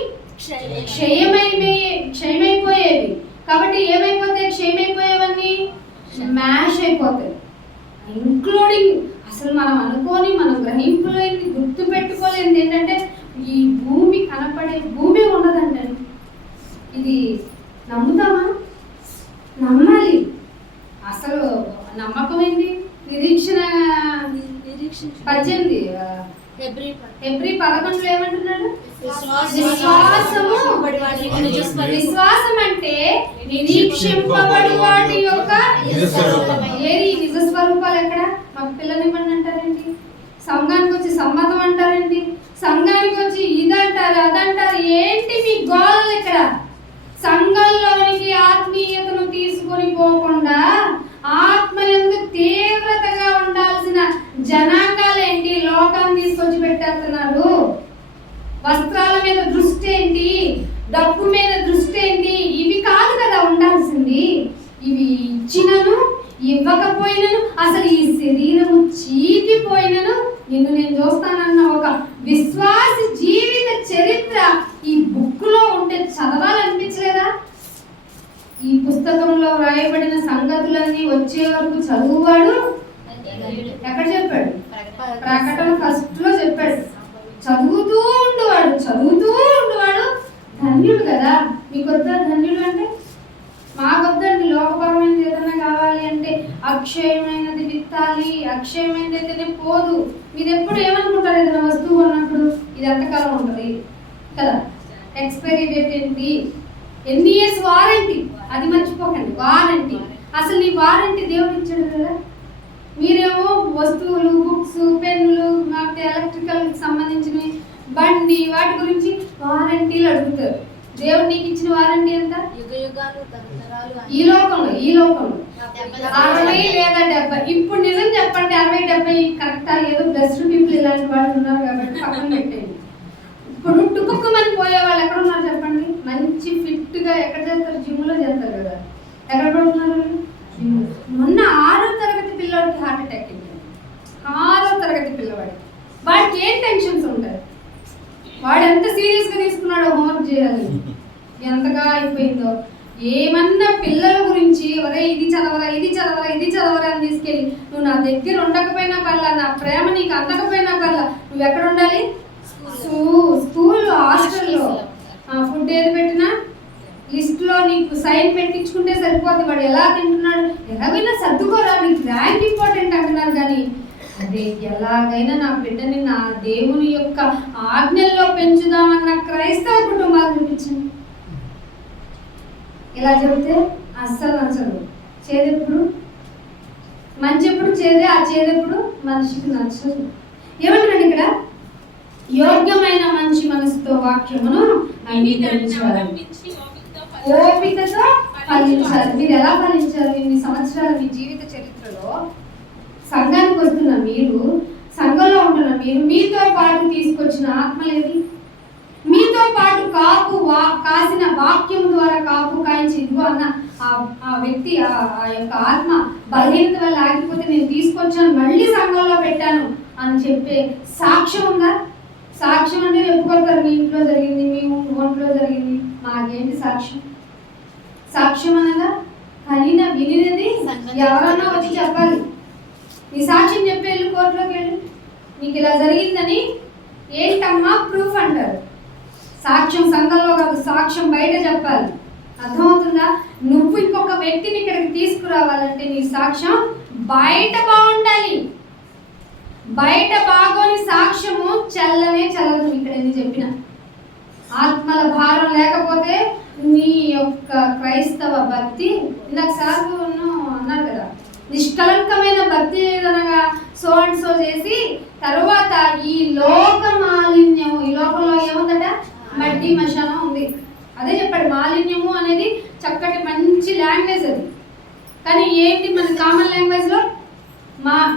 క్షయమైపోయేవి. కాబట్టి ఏమైపోతాయి? క్షయమైపోయేవన్నీ మ్యాష్ అయిపోతాయి. ఇంక్లూడింగ్ అసలు మనం అనుకోని, మనం గ్రహింపులేని, గుర్తు పెట్టుకోలేనిది ఏంటంటే ఈ భూమి కనపడే భూమి ఉండదండి. ఇది నమ్ముతామా? నమ్మాలి. అసలు నమ్మకం ఏంటి? నిరీక్షణ 18 హెబ్రీ 11 ఏమంటున్నాడు? విశ్వాసం అంటే నిరీక్షింపబడు వాటి యొక్క ఏది? నిజ స్వరూపాలు ఎక్కడ? మాకు పిల్లనివ్వండి అంటారేంటి? సంఘానికి వచ్చి సమ్మతం అంటారేంటి? సంఘానికి వచ్చి ఇదంటారు అదంటారు. ఏంటి మీ గోళలు ఇక్కడ? సంఘంలోనికి ఆత్మీయతను తీసుకొని పోకుండా ఆత్మయందు తీవ్రతగా ఉండాల్సిన జనాంగాలేంటి లోకాన్ని తీసుకొచ్చి పెట్టేస్తున్నారు. వస్త్రాల మీద దృష్టి ఏంటి? డబ్బు మీద దృష్టి ఏంటి? ఇవి కాదు కదా ఉండాల్సింది. ఇవి ఇచ్చినను ఇవ్వకపోయినను, అసలు ఈ శరీరము చీకిపోయినను నిన్ను నేను చూస్తానన్న ఒక విశ్వాసి జీవిత చరిత్ర ఈ బుక్ లో ఉంటే చదవాలనిపించలేదా? ఈ పుస్తకంలో వ్రాయబడిన సంగతులన్నీ వచ్చే వరకు చదువువాడు ఎక్కడ చెప్పాడు? ప్రకటన ఫస్ట్ లో చెప్పాడు. చదువుతూ ఉండువాడు ధన్యుడు కదా. మీకు వద్దా ధన్యుడు అంటే? మాకొద్దండి. లోకపరమైనది ఏదైనా కావాలి అంటే అక్షయమైనది విత్తాలి. అక్షయమైనది అయితేనే పోదు. మీరు ఎప్పుడు ఏమనుకుంటారు? ఏదైనా వస్తువు కొన్నప్పుడు ఇది ఎంతకాలం ఉంటుంది కదా, ఎక్స్పైరీ డేట్ ఏంటి, ఎన్ని ఇయర్స్ వారంటీ, అది మర్చిపోకండి. వారంటీ. అసలు ఈ వారంటీ దేవుడు ఇచ్చాడు కదా. మీరేమో వస్తువులు, బుక్స్, పెన్నులు, లేకపోతే ఎలక్ట్రికల్ సంబంధించినవి, బండి, వాటి గురించి వారంటీలు అడుగుతారు. దేవుడు నీకు ఇచ్చిన వారంటీ ఎంత? ఈ లోకంలో 60 లేదా 70. ఇప్పుడు నిజం చెప్పండి, 60-70 కరెక్టా? ఏదో బెస్ట్ పీపుల్ ఇలాంటి వాళ్ళు ఉన్నారు కాబట్టి పక్కన పెట్టేయండి. ఇప్పుడు టుకుక్కుమని పోయే వాళ్ళు ఎక్కడ ఉన్నారు చెప్పండి? మంచి ఫిట్ గా ఎక్కడ చేస్తారు? జిమ్ లో చేస్తారు కదా. ఎక్కడ పడుతున్నారు? మొన్న 6వ తరగతి పిల్లవాడికి హార్ట్ అటాక్ అయింది. 6వ తరగతి పిల్లవాడికి. వాడికి ఏం టెన్షన్స్ ఉంటాయి? వాడు ఎంత సీరియస్ గా తీసుకున్నాడో హోంవర్క్ చేయాలి, ఎంతగా అయిపోయిందో. ఏమన్నా పిల్లల గురించి ఒరే ఇది చదవరా అని తీసుకెళ్ళి నువ్వు నా దగ్గర ఉండకపోయినా పర్లా, నా ప్రేమ నీకు అందకపోయినా పర్లా, నువ్వు ఎక్కడ ఉండాలి? స్కూల్, హాస్టల్లో. ఫుడ్ ఏది పెట్టినా లిస్ట్లో నీకు సైన్ పెట్టించుకుంటే సరిపోతుంది. వాడు ఎలా తింటున్నాడు, ఎలాగైనా సర్దుకోరా, నీకు ర్యాంక్ ఇంపార్టెంట్ అంటున్నారు. కానీ అదే ఎలాగైనా నా బిడ్డని నా దేవుని యొక్క ఆజ్ఞల్లో పెంచుదామన్న క్రైస్తవ కుటుంబాలు చూపించండి. ఇలా చెబితే అస్సలు నచ్చదు. చేదెప్పుడు మంచి ఎప్పుడు చేదే, ఆ చేదెప్పుడు మనిషికి నచ్చదు. ఏమంటున్నాడు ఇక్కడ? యోగ్యమైన మంచి మనసుతో వాక్యమును అంగీకరించాలి, ఓపికతో ఫలించాలి. మీరు ఎలా ఫలించాలి? ఇన్ని సంవత్సరాలు మీ జీవిత చరిత్రలో సంఘానికి వస్తున్న మీరు, సంఘంలో ఉంటున్న మీరు, మీతో పాటు తీసుకొచ్చిన ఆత్మలేది? మీతో పాటు కాసిన వాక్యం ద్వారా కాపు కాయించి ఇదిగో అన్న ఆ వ్యక్తి, ఆ యొక్క ఆత్మ బలహీనత వల్ల ఆగిపోతే నేను తీసుకొచ్చాను, మళ్ళీ సంఘంలో పెట్టాను అని చెప్పే సాక్ష్యం ఉందా? సాక్ష్యం అంటే చెప్పుకోతారు, మీ ఇంట్లో జరిగింది, మీ ఒంట్లో జరిగింది. మాకేంటి సాక్ష్యం? సాక్ష్యం అనగా వినినది ఎవరన్నా వచ్చి చెప్పాలి. నీ సాక్ష్యం చెప్పి వెళ్ళి కోర్టులోకి వెళ్ళి నీకు ఇలా జరిగిందని ఏంటమ్మా ప్రూఫ్ అంటారు. సాక్ష్యం సంఘంలో కాదు, సాక్ష్యం బయట చెప్పాలి. అర్థమవుతుందా? నువ్వు ఇంకొక వ్యక్తిని ఇక్కడికి తీసుకురావాలంటే నీ సాక్ష్యం బయట బాగుండాలి. బయట బాగోని సాక్ష్యము చల్లదు. ఇక్కడ ఎందుకు చెప్పిన ఆత్మల భారం లేకపోతే నీ యొక్క క్రైస్తవ భక్తి ఇందాక సార్లు అన్నారు కదా, నిష్కలంకమైన భక్తి ఏదనగా సో అండ్ సో చేసి తరువాత ఈ లోక మాలిన్యము, ఈ లోకంలో ఏముందట మట్టి మశానం ఉంది. అదే చెప్పాడు, మాలిన్యము అనేది చక్కటి మంచి లాంగ్వేజ్ అది. కానీ ఏంటి మన కామన్ లాంగ్వేజ్లో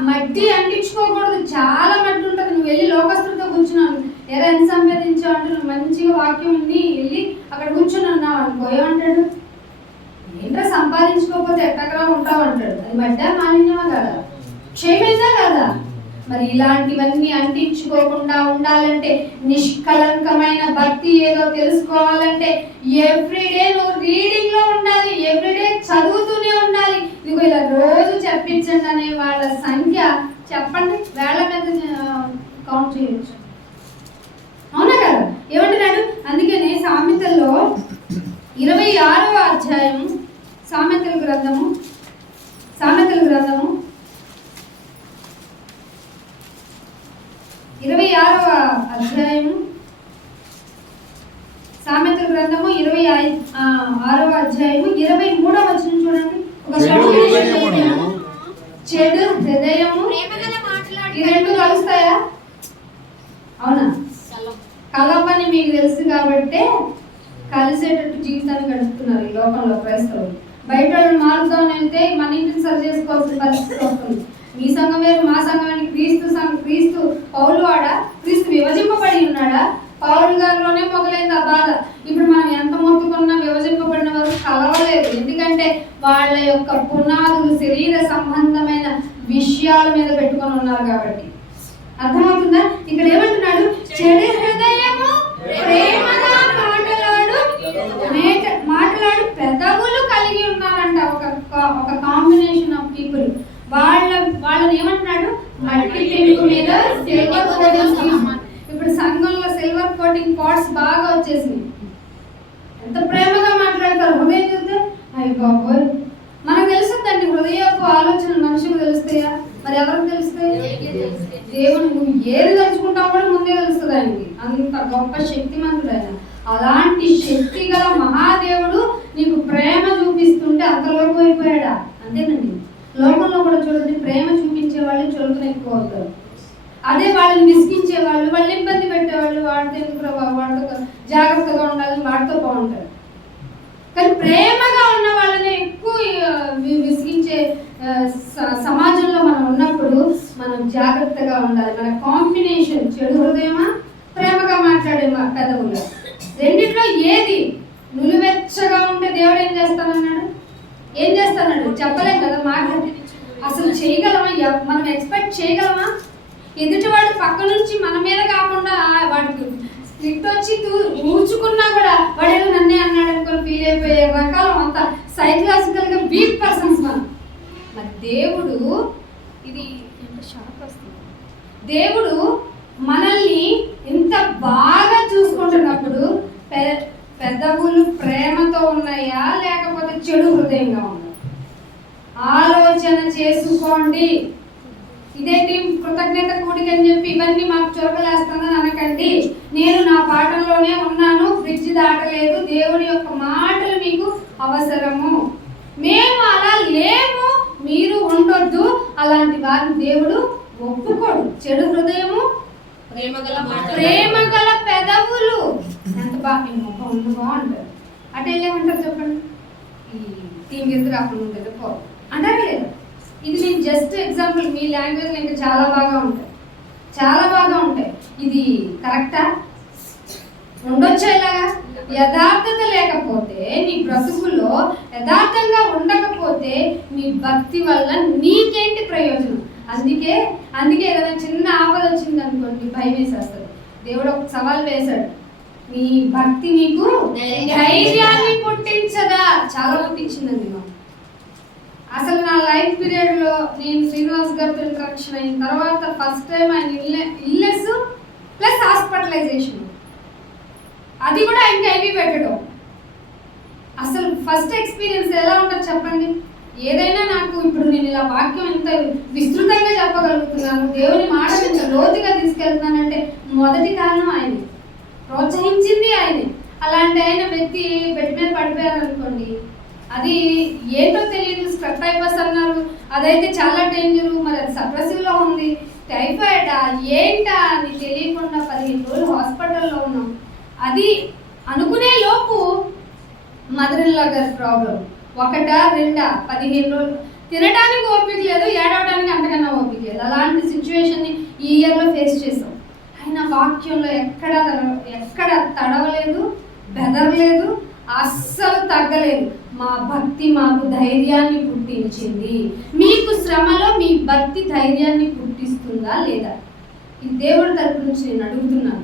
మట్టి అంటించుకోకూడదు, చాలా మట్టి ఉంటుంది. నువ్వు వెళ్ళి లోకస్తులతో కూర్చున్నాను, ఎంత సంపాదించావు అంటే నువ్వు మంచిగా వాక్యం విని వెళ్ళి అక్కడ కూర్చుని ఉన్నావు అనుకో, ఏమంటాడు? ఏంట్రా సంపాదించుకోకపోతే ఎట్టకరా ఉంటావు అంటాడు. అది మడ్డా మాలిన్యమా కాదా? క్షేమైందా కాదా? మరి ఇలాంటివన్నీ అంటించుకోకుండా ఉండాలంటే, నిష్కలంకమైన భక్తి ఏదో తెలుసుకోవాలంటే ఎవ్రీడే నువ్వు రీడింగ్ లో ఉండాలి, ఎవ్రీడే చదువుతూనే ఉండాలి. ఇదిగో ఇలా రోజు చెప్పించండి అనే వాళ్ళ సంఖ్య చెప్పండి, వేళ్ల మీద కౌంట్ చేయొచ్చు. అవునా కదా? ఏమంటున్నాడు? అందుకనే సామెతల్లో 26వ అధ్యాయం, సామెతల గ్రంథము 26వ అధ్యాయము, సామెతల గ్రంథము 26వ అధ్యాయము 23వ వచనం చూడండి. ఒక చెడు హృదయము ఈ రెండు కలుస్తాయా? అవునా? కలపని మీకు తెలుసు కాబట్టి కలిసేటట్టు జీవితాన్ని గడుపుతున్నారు ఈ లోకంలో క్రైస్తవులు. బయట వాళ్ళు మారుద్దామని అంటే మన ఇంటిని సరి చేసుకోవాల్సిన పరిస్థితి వస్తుంది. మీ సంఘం వేరు, మా సంఘం అని. క్రీస్తు పౌలు వాడా? క్రీస్తు విభజింపబడి ఉన్నాడా? పౌలు గారిలోనే మొదలైంది ఆ బాధ. ఇప్పుడు మనం ఎంత మొత్తుకున్నా విభజింపబడిన వారు కలవలేదు. ఎందుకంటే వాళ్ళ యొక్క పునాదులు శరీర సంబంధమైన విషయాల మీద పెట్టుకొని ఉన్నారు కాబట్టి. అర్థమవుతుందా? ఇక్కడ ఏమంటున్నాడు? చెడు హృదయము ప్రేమగా మాట్లాడు పెదవులు కలిగి ఉన్నారంట. ఒక కాంబినేషన్ ఆఫ్ పీపుల్. వాళ్ళని ఏమంటున్నాడు? మట్టి పెంకు మీద సిల్వర్ కోటింగ్. ఇప్పుడు సంఘంలో సిల్వర్ కోటింగ్ పాట్స్ బాగా వచ్చేసింది. ఎంత ప్రేమగా మాట్లాడతారు. హృదయం చూస్తే అయ్యి బాబోయ్, మనకు తెలుస్తుందండి హృదయపు ఆలోచనలు మనుషులకు తెలుస్తాయా? మరి ఎవరికి తెలుస్తాయి? దేవుడు నువ్వు ఏది తలుచుకుంటావు కూడా ముందే తెలుస్తుంది ఆయనకి. అంత గొప్ప శక్తిమంతుడు ఆయన. అలాంటి శక్తి గల మహాదేవుడు నీకు ప్రేమ చూపిస్తుంటే అంతలోకి అయిపోయాడా? అంతేనండి. లోకంలో కూడా చూడండి, ప్రేమ చూపించే వాళ్ళు చులకన ఎక్కువ అవుతారు. అదే వాళ్ళని విసిగించే వాళ్ళు, వాళ్ళు ఇబ్బంది పెట్టేవాళ్ళు, వాడితో ఎందుకు వాడితో జాగ్రత్తగా ఉండాలని వాడితో బాగుంటారు. కానీ ప్రేమగా ఉన్న వాళ్ళని ఎక్కువ విసిగించే సమాజంలో మనం ఉన్నప్పుడు మనం జాగ్రత్తగా ఉండాలి. మన కాంబినేషన్ చెడు హృదయమా, ప్రేమగా మాట్లాడే పెదవులు, రెండిట్లో ఏది? నులివెచ్చగా ఉంటే దేవుడు ఏం చేస్తానన్నాడు? ఏం చేస్తానన్నాడు? చెప్పలేం కదా. మాట్లాడి అసలు చేయగలమా? మనం ఎక్స్పెక్ట్ చేయగలమా? ఎదుటివాడు పక్క నుంచి మన మీద కాకుండా వాడికి స్ప్లిట్ వచ్చి ఊచుకున్నా కూడా వాడేదో నన్నే అన్నాడు అనుకొని ఫీల్ అయిపోయే రకాలం అంత సైకలాజికల్ గా వీక్ పర్సన్స్ మనం. మరి దేవుడు ఇది ఎంత షాక్ వస్తుంది. దేవుడు మనల్ని ఇంత బాగా చూసుకుంటున్నప్పుడు పెదవులు ప్రేమతో ఉన్నాయా లేకపోతే చెడు హృదయంగా ఉన్నాయా? ఆలోచన చేసుకోండి. ఇదేంటి కృతజ్ఞత కూడిక అని చెప్పి ఇవన్నీ మాకు చొరకలేస్తుందని అనకండి. నేను నా పాటల్లోనే ఉన్నాను, ఫ్రిడ్జ్ దాటలేదు. దేవుడి యొక్క మాటలు మీకు అవసరము. మేము అలా లేము, మీరు ఉండొద్దు. అలాంటి వారిని దేవుడు ఒప్పుకోడు. చెడు హృదయము, ప్రేమగల పెదవులు. ఎంత బాగా బాగుంటారు. అటు వెళ్ళేమంటారు చెప్పండి? ఈ టీం ఎదురు అక్కడ ఉంటుంది పో అంటారు లేదా? ఇది నేను జస్ట్ ఎగ్జాంపుల్. మీ లాంగ్వేజ్లో ఇంకా చాలా బాగా ఉంటాయి, చాలా బాగా ఉంటాయి. ఇది కరెక్టా? ఉండొచ్చా ఇలాగా? యథార్థత లేకపోతే, నీ బ్రతుకులో యథార్థంగా ఉండకపోతే నీ భక్తి వల్ల నీకేంటి ప్రయోజనం? అందుకే ఏదైనా చిన్న ఆపద వచ్చింది అనుకోండి భయం వేసేస్తుంది. దేవుడు ఒక సవాల్ వేశాడు, నీ భక్తి నీకు ధైర్యాన్ని పుట్టించదా. చాలా పుట్టించిందండి మాకు. అసలు నా లైఫ్ పీరియడ్ లో నేను శ్రీనివాస్ గారితో ఇంట్రడక్షన్ అయిన తర్వాత ఫస్ట్ టైం ఆయన ఇల్లెస్ ప్లస్ హాస్పిటలైజేషన్, అది కూడా ఇంకా ఐవి పెట్టడం. అసలు ఫస్ట్ ఎక్స్పీరియన్స్ ఎలా ఉంటుంది చెప్పండి. ఏదైనా నాకు ఇప్పుడు నేను ఇలా వాక్యం ఎంత విస్తృతంగా చెప్పగలుగుతున్నాను, దేవుని మాట ఎంత లోతుగా తీసుకెళ్తున్నానంటే మొదటి కారణం ఆయనే, ప్రోత్సహించింది ఆయనే. అలాంటి ఆయన వ్యక్తి బెడ్ మీద పడిపోయారు అనుకోండి, అది ఏంటో తెలియదు, స్ట్రక్ టైఫస్ అన్నారు, అదైతే చాలా డేంజరు. మరి అది సప్రెసివ్లో ఉంది, టైఫాయిడా ఏంటా అని తెలియకుండా 15 రోజులు హాస్పిటల్లో ఉన్నాం. అది అనుకునే లోపు మదర్ ఇన్ లా గారి ప్రాబ్లం, 1, 2, 15 రోజులు తినడానికి ఓపిక లేదు, ఏడవడానికి అంతకన్నా ఓపిక లేదు. అలాంటి సిచ్యువేషన్ని ఈ ఇయర్లో ఫేస్ చేసాం. ఆయన వాక్యంలో ఎక్కడ తడవలేదు, బెదరలేదు, అస్సలు తగ్గలేదు. మా భక్తి మాకు ధైర్యాన్ని పుట్టించింది. మీకు శ్రమలో మీ భక్తి ధైర్యాన్ని పుట్టిస్తుందా లేదా? ఈ దేవుడి తరపు నుంచి నేను అడుగుతున్నాను.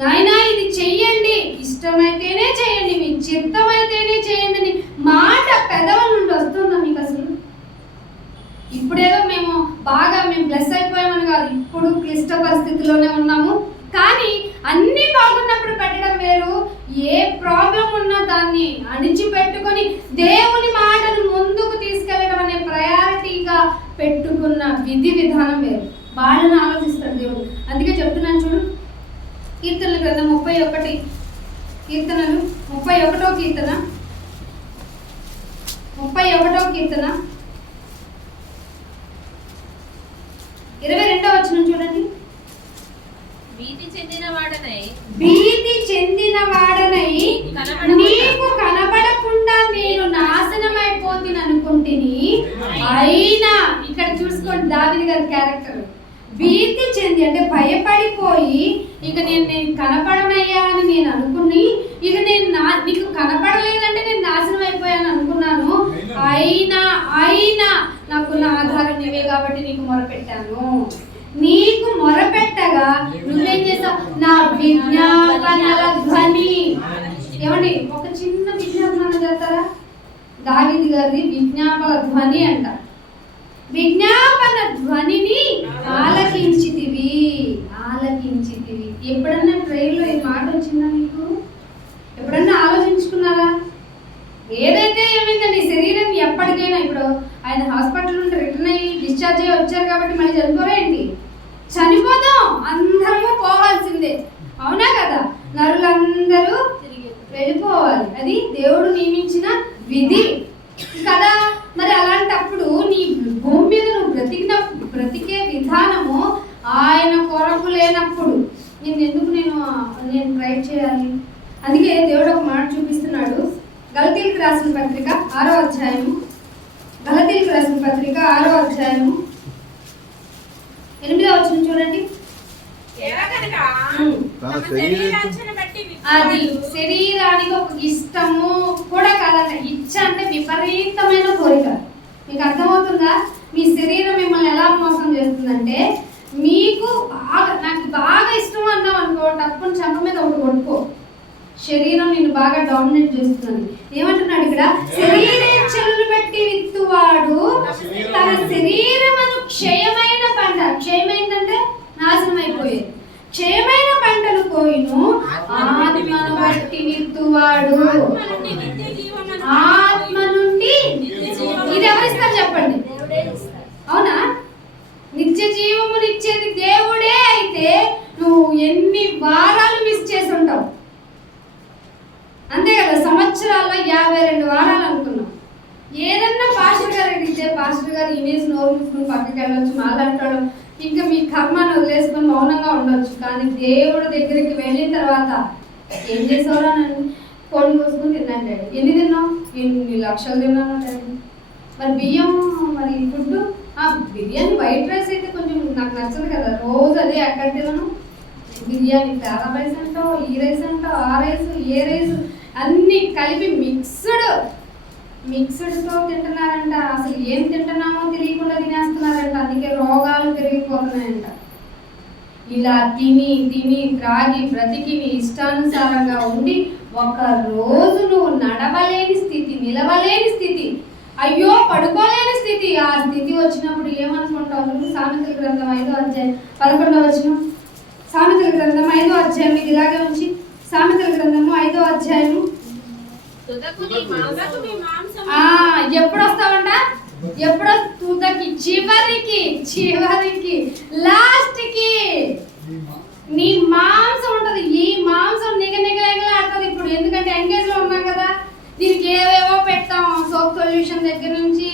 నాయనా ఇది చెయ్యండి, ఇష్టమైతేనే చేయండి, మీ చిత్తమైతేనే చేయండి అని మాట పెదవుల నుండి వస్తుందా మీకు? అసలు ఇప్పుడేదో మేము బ్లెస్ అయిపోయామని కాదు, ఇప్పుడు క్లిష్ట పరిస్థితిలోనే ఉన్నాము. కానీ అన్ని బాగున్నప్పుడు పెట్టడం వేరు, ఏ ప్రాబ్లం ఉన్నా దాన్ని అణిచిపెట్టుకొని దేవుని మాటను ముందుకు తీసుకెళ్ళడం అనే ప్రయారిటీగా పెట్టుకున్న విధి విధానం వేరు. వాళ్ళని ఆలోచిస్తాడు దేవుడు. అందుకే చెప్తున్నాను చూడు, కీర్తనల గ్రంథం 31 కీర్తనలు 31వ కీర్తన 22వ వచనం చూడండి. భీతి చెందిన వాడనై నీకు కనబడకుండా నేను నాశనమైపోతుంది అనుకుంటుని, అయినా ఇక్కడ చూసుకోండి దావీదు గారి క్యారెక్టర్. భీతి చెంది అంటే భయపడిపోయి, ఇక నేను కనపడనయ్యా అని నేను అనుకుని, ఇక నేను నీకు కనపడలేదంటే నేను నాశనం అయిపోయాను అనుకున్నాను, అయినా నాకు నా ఆధారం నీవే కాబట్టి నీకు మొరపెట్టాను. నీకు మొరపెట్టగా నువ్వేం చేసావు? నా విజ్ఞాపనల ధ్వని. ఏమండి ఒక చిన్న విజ్ఞాపన చేస్తారా? దావీదు గారి విజ్ఞాపన ధ్వని అంట. విజ్ఞాపన ధ్వనిని ఆలకించితివి. ఎప్పుడన్నా ట్రైన్లో ఈ మాట వచ్చిందా మీకు? ఎప్పుడన్నా ఆలోచించుకున్నారా? ఏదైతే ఏమైందండి, శరీరం ఎప్పటికైనా, ఇప్పుడు ఆయన హాస్పిటల్ నుండి రిటర్న్ అయ్యి డిశ్చార్జ్ అయ్యి వచ్చారు కాబట్టి మళ్ళీ చనిపోరా ఏంటి? చనిపోదాం, అందరూ పోవాల్సిందే, అవునా కదా? నరులందరూ వెళ్ళిపోవాలి, అది దేవుడు నియమించిన విధి కదా. మరి అలాంటప్పుడు నీ భూమి మీద నువ్వు బ్రతికే విధానము ఆయన కొరకు లేనప్పుడు నేను ట్రై చేయాలి. అందుకే దేవుడు ఒక మాట చూపిస్తున్నాడు. గలతీలకు రాసిన పత్రిక 6వ అధ్యాయము 8వ వచనం చూడండి. అది శరీరానికి ఒక ఇష్టము కూడా కాదంట, ఇచ్చ అంటే విపరీతమైన కోరిక. మీకు అర్థమవుతుందా? మీ శరీరం మిమ్మల్ని ఎలా మోసం చేస్తుందంటే, నాకు బాగా ఇష్టం అన్నాం అనుకో, తప్పని చెంప మీద ఒకటి కొట్టుకో, శరీరం నేను బాగా డామినేట్ చేస్తున్నాను. ఏమంటున్నాడు ఇక్కడ? శరీరేచ్ఛలను బట్టి విత్తువాడు తన శరీరమును క్షయమైన పంట, క్షయమైందంటే నాశనం అయిపోయేది, క్షయమైన పంటలు పోయిను, ఆత్మను బట్టి విత్తువాడు ఆత్మ నుండి. ఇది ఎవరిస్తారు చెప్పండి? అవునా? నిత్య జీవమునిచ్చేది దేవుడే అయితే నువ్వు ఎన్ని వారాలు మిస్ చేసి ఉంటావు, అంతే కదా? సంవత్సరాల్లో 52 వారాలు అనుకున్నాం. ఏదన్నా పాస్టర్ గారు అడిగితే పాస్టర్ గారు ఇమేజ్ నోరు మూసుకుని పక్కకి వెళ్ళొచ్చు, మాట్లాడతాడు, ఇంకా మీ కర్మను వదిలేసుకొని మౌనంగా ఉండొచ్చు. కానీ దేవుడు దగ్గరికి వెళ్ళిన తర్వాత ఏం చేసేవారా? నన్ను కోడి కోసుకుని తిన్నాను డాడీ. ఎన్ని తిన్నావు? 8 లక్షలు తిన్నాను డాడీ. మరి బియ్యం, మరి ఫుడ్, బిర్యానీ వైట్ రైస్ అయితే కొంచెం నాకు నచ్చదు కదా, రోజు అదే ఎక్కడ తినను. బిర్యానీ పేద రైస్ అంటావు, ఈ రైస్ అంటావు, ఆ రైస్, ఏ రైస్ అన్నీ కలిపి మిక్స్డ్తో తింటున్నారంట. అసలు ఏం తింటున్నామో తెలియకుండా తినేస్తున్నారంట. అందుకే రోగాలు పెరిగిపోతున్నాయంట. ఇలా తిని తిని త్రాగి బ్రతికి నీ ఇష్టానుసారంగా ఉండి ఒక రోజు నువ్వు నడవలేని స్థితి, నిలవలేని స్థితి, అయ్యో పడుకోలేని స్థితి, ఆ స్థితి వచ్చినప్పుడు ఏమనుకుంటావు? సామెతల గ్రంథం 5వ అధ్యాయం 11వ వచనం, సామెతల గ్రంథం 5వ అధ్యాయం, మీకు ఇలాగే ఉంచి సామెతల గ్రంథము 5వ అధ్యాయము. ఎప్పుడు వస్తావంట? ఎప్పుడు తుదకి, చివరికి, చివరికి, లాస్ట్ కి నీ మాంసం ఉంటది. ఈ మాంసం నిగనిగలాడుతుంది ఇప్పుడు. ఎందుకంటే ఎంగేజ్ లో ఉన్నాం కదా, దీనికి ఏవేవో పెడతాం. సోప్ సొల్యూషన్ దగ్గర నుంచి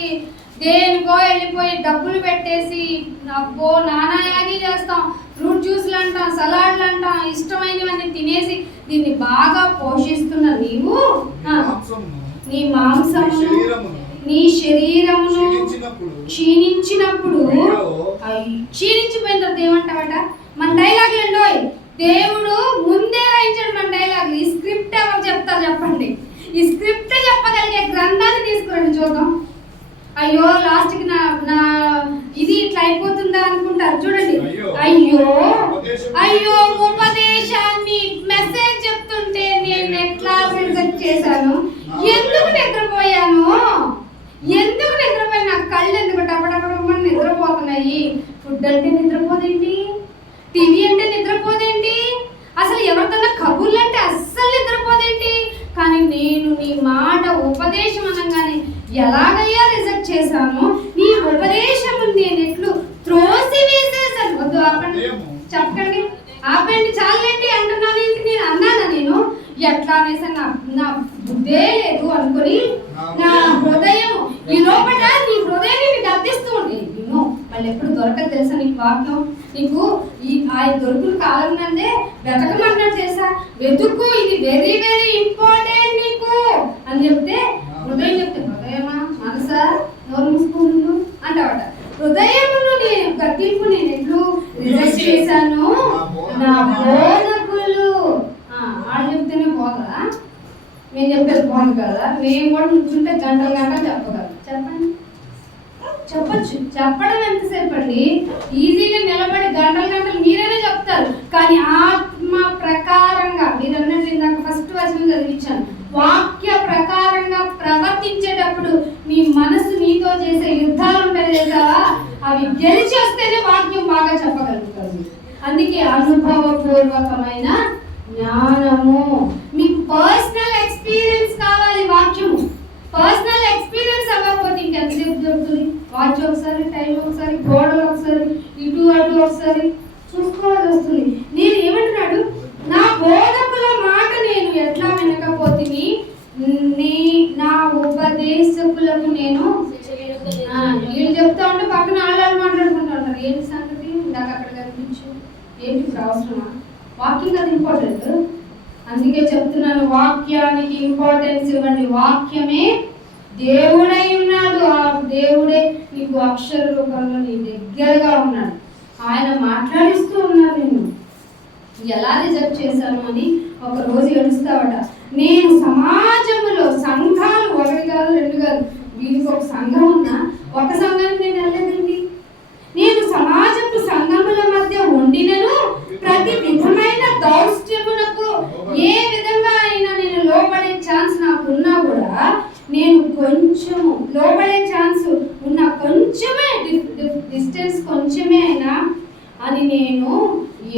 దేనికో వెళ్ళిపోయి డబ్బులు పెట్టేసి అబ్బో నానాయాగి చేస్తాం. ఫ్రూట్ జ్యూస్లు అంటాం, సలాడ్లు అంటాం, ఇష్టమైనవన్నీ తినేసి దీన్ని బాగా పోషిస్తున్న నీవు నీ మాంసమును, నీ శరీరమును క్షీణించినప్పుడు, క్షీణించిపోయిన తర్వాత ఏమంటావట? మన డైలాగులు అండి, దేవుడు ముందే రాయించాడు మన డైలాగులు. ఈ స్క్రిప్ట్ ఎవరు చెప్తారు చెప్పండి? ఈ స్క్రిప్ట్ చెప్పగలిగే గ్రంథాన్ని తీసుకురండి చూద్దాం. అయ్యో లాస్ట్కి నా నా ఇది ఇట్లా అయిపోతుందా అనుకుంటారు చూడండి. అయ్యో అయ్యో ఉపదేశాన్ని మెసేజ్ చెప్తుంటే నేను ఎట్లా రిజెక్ట్ చేశాను, ఎందుకు నిద్రపోయాను, ఎందుకు నిద్రపోయాను, నా కళ్ళు ఎందుకు టపటపడమని నిద్రపోతున్నాయి. ఫుడ్ అంటే నిద్రపోదేంటి, టీవీ అంటే నిద్రపోదేంటి, అసలు ఎవరికన్నా కబుర్లు అంటే అస్సలు నిద్రపోదేంటి. కానీ నేను నీ మాట ఉపదేశం అనగానే ఎలాగయ్యా రిజెక్ట్ చేశాను, నీ ఉపదేశం నేను ఎట్లు త్రోసి వేసేసాను. వద్దు ఆపండి, చెప్పండి, ఆపండి, చాలండి అంటున్నాను. ఏంటి నేను అన్నానా? నేను ఎట్లా అనేసి నా బుద్ధే లేదు అనుకుని నా హృదయం ఈ లోపల నీ హృదయాన్ని గద్దిస్తూ ఉంది. విను, మళ్ళీ ఎప్పుడు దొరకదు తెలుసా నీకు వాక్యం. నీకు ఆ దొరుకుల కాలం నందే వెతకమన్నట్టు చేసా, వెతుక్కు, ఇది వెరీ వెరీ ఇంపార్టెంట్ నీకు అని చెప్తే హృదయం చెప్తే, హృదయమా మనసా నోరు మూసుకుంటు అంటావట. హృదయమును నేను గద్దింపు నేను ఎట్లు రిజెక్ట్ చేశాను, నా బోధకులు. వాళ్ళు చెప్తేనే పోదా, మేము చెప్పేది బాగుంది కదా. మేము కూడా నుంచుంటే గంటలు గంటలు చెప్పగలం. చెప్పండి, చెప్పచ్చు. చెప్పడం ఎంతసేపు అండి? ఈజీగా నిలబడి గంటలు గంటలు మీరైనా చెప్తారు. కానీ ఆత్మ ప్రకారంగా మీరు అన్నట్టు ఇందాక ఫస్ట్ వచనం చదివించాను, వాక్య ప్రకారంగా ప్రవర్తించేటప్పుడు నీ మనసు నీతో చేసే యుద్ధాలు ఉంటాయి కదా, అవి గెలిచి వస్తేనే వాక్యం బాగా చెప్పగలుగుతుంది. అందుకే అనుభవపూర్వకమైన జ్ఞానము. మీకు పర్సనల్ ఎక్స్పీరియన్స్ కావాలి వాక్యము. పర్సనల్ ఎక్స్పీరియన్స్ అవ్వకపోతే ఇంకెంతసేపు దొరుకుతుంది? వాచ్ ఒకసారి, టైం ఒకసారి, గోడలు ఒకసారి, ఇటు అటు ఒకసారి చూసుకోవాల్సి వస్తుంది. నేను ఏమంటున్నాడు, నా బోధకుల మాట నేను ఎట్లా వినకపోతిని, నా ఉపదేశకులకు నేను వీళ్ళు చెప్తా ఉంటే పక్కన ఆళ్ళు మాట్లాడుకుంటూ ఉంటారు. ఏంటి సంగతి, నాకు అక్కడ కనిపించు, ఏంటి ఇప్పుడు అవసరమా? వాక్యం అది ఇంపార్టెంట్. అందుకే చెప్తున్నాను, వాక్యానికి ఇంపార్టెన్స్ ఇవ్వండి. వాక్యమే దేవుడై ఉన్నాడు. ఆ దేవుడే నీకు అక్షర రూపంలో నీ దగ్గరగా ఉన్నాడు. ఆయన మాట్లాడిస్తూ ఉన్నాడు. నేను ఎలా రిజెక్ట్ చేశాను అని ఒక రోజు ఏడుస్తావట. నేను సమాజంలో సంఘాలు ఒకటి కాదు రెండు కాదు, వీరికి ఒక సంఘం ఉన్నా ఒక సంఘానికి నేను వెళ్ళలేదండి. నేను సమాజపు సంఘముల మధ్య ఉండినను ప్రతి విధమైన దౌష్ట్యమునకు ఏ విధంగా అయినా నేను లోబడే ఛాన్స్ నాకున్నా కూడా, నేను కొంచెము లోబడే ఛాన్స్ ఉన్న కొంచెమే డిస్టెన్స్ కొంచెమే అయినా అని నేను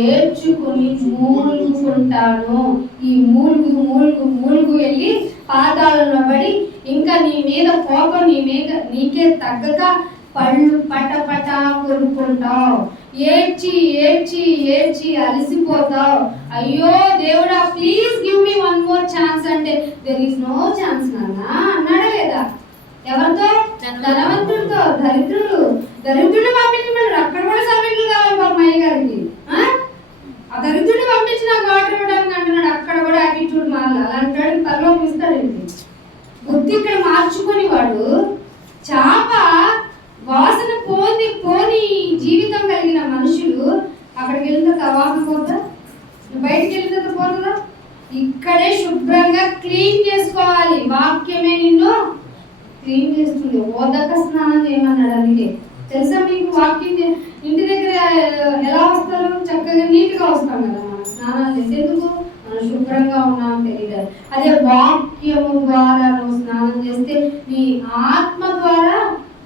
ఏడ్చుకుని మూలుగుకుంటాను. ఈ మూలుగు మూలుగు మూలుగు వెళ్ళి పాదాలలో పడి ఇంకా నీ మీద కోపం, నీ మీద నీకే తగ్గక పళ్ళు పటపట కొరుకుంటావు. ఏడ్చి ఏడ్చి ఏడ్చి అలసిపోతావు. అయ్యో దేవుడా please give me one more chance అంటే దెర్ ఈస్ నో ఛాన్స్ నాన్న అన్నాడా లేదా? ఎవరితో? ధనవంతుడితో. దరిద్రుడు పంపించమన్నాడు. అక్కడ కూడా సబ్మిట్లు కావాలి పాపం అయ్య గారికి. ఆ దరిద్రుడిని పంపించి నాకు వాటర్ ఇవ్వడానికి అంటున్నాడు. అక్కడ కూడా యాటిట్యూడ్ మారాలి. అలాంటి పరలోకం ఇస్తాడండి. బుద్ధి ఇక్కడ మార్చుకొని వాడు చాప వాసన పోని జీవితం కలిగిన మనుషులు అక్కడికి వెళ్ళిన తర్వాత వాసన పోతా, బయటికి వెళ్ళిన తర్వాత పోతుందా? ఇక్కడే శుభ్రంగా క్లీన్ చేసుకోవాలి. వాక్యమే నిన్ను క్లీన్ చేస్తుంది. ఓదక స్నానం చేయమన్నాడు. అందుకే తెలుసా మీకు? వాకింగ్ ఇంటి దగ్గర ఎలా వస్తారు? చక్కగా నీట్గా వస్తాం కదా మనం స్నానాలు చేసి. ఎందుకు? మనం శుభ్రంగా ఉన్నామని తెలియదు. అదే వాక్యము ద్వారా నువ్వు స్నానం చేస్తే నీ ఆత్మ ద్వారా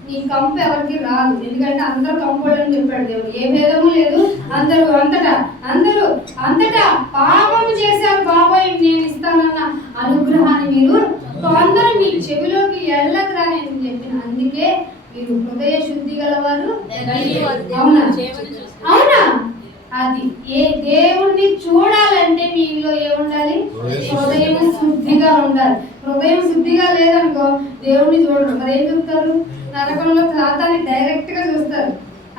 నీ కంపు ఎవరికి రాదు. ఎందుకంటే అందరూ కంపోడని చెప్పాడు దేవుడు. ఏ భేదము లేదు, అందరూ అంతటా పాపము చేశారు బాబాయ్ నేను ఇస్తానన్న అనుగ్రహాన్ని మీరు అందరూ మీ చెవిలోకి వెళ్ళదురా నేను చెప్పిన. అందుకే మీరు హృదయ శుద్ధి గలవారు. అవునా? అది ఏ దేవుణ్ణి చూడాలంటే మీలో ఏముండాలి? హృదయం శుద్ధిగా ఉండాలి. హృదయం శుద్ధిగా లేదనుకో దేవుణ్ణి చూడరు. మరి ఏం చూస్తారు? నరకంలో సాతాన్ని డైరెక్ట్ గా చూస్తారు.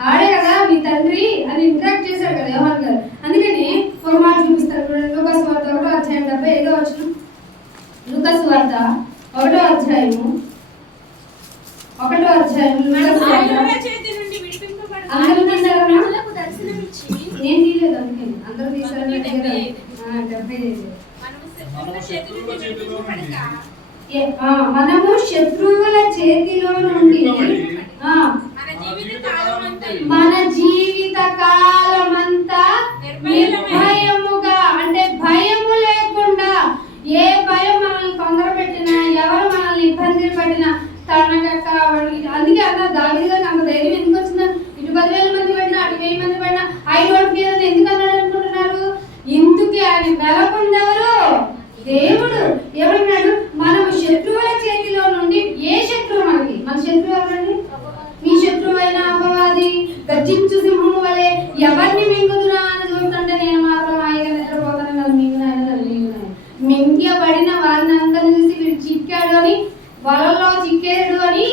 ఆడే కదా మీ తండ్రి అని ఇంటరాక్ట్ చేశాడు కదా యోహాన్ గారు. అందుకని ఒక మాట చూపిస్తారు చూడండి. లూకాసు వార్త 1వ అధ్యాయం 75 వచనం. లూకాసు వార్త 1వ అధ్యాయము 1వ అధ్యాయం నేను తీయలేదు. అందుకని అందరూ తీసారని 75. మనము శత్రువుల చేతిలో నుండి మన జీవిత కాలమంతా నిర్భయముగా, అంటే భయము లేకుండా, ఏ భయం మనల్ని తొందర పెట్టినా, ఎవరు మనల్ని ఇబ్బంది పెట్టినా అందుకే అన్న దావీదు గారికి అంత ధైర్యం ఎందుకు వచ్చిందా? ఇటు 10,000 మంది పడినా, అటు 1000 మంది పడినా, I don't fear అని ఎందుకు అన్నాడు అనుకుంటున్నారు? ఇందుకే ఆయన నెలకొందెవరు? దేవుడు. ఎవరన్నాడు? మనము శత్రువుల చేతిలో నుండి. ఏ శత్రువు మనకి? మన శత్రువు ఎవరండి? మీ శత్రువు అయిన అపవాది గర్జించు సింహము వలె ఎవరిని మింగుదురా అని చూస్తుంటే నేను మాత్రం హాయిగా నిద్రపోతాను. నన్ను మింగినాయన మింగబడిన వారిని అందరిని చూసి వీడు చిక్కాడు అని, వలలో చిక్కాడు అని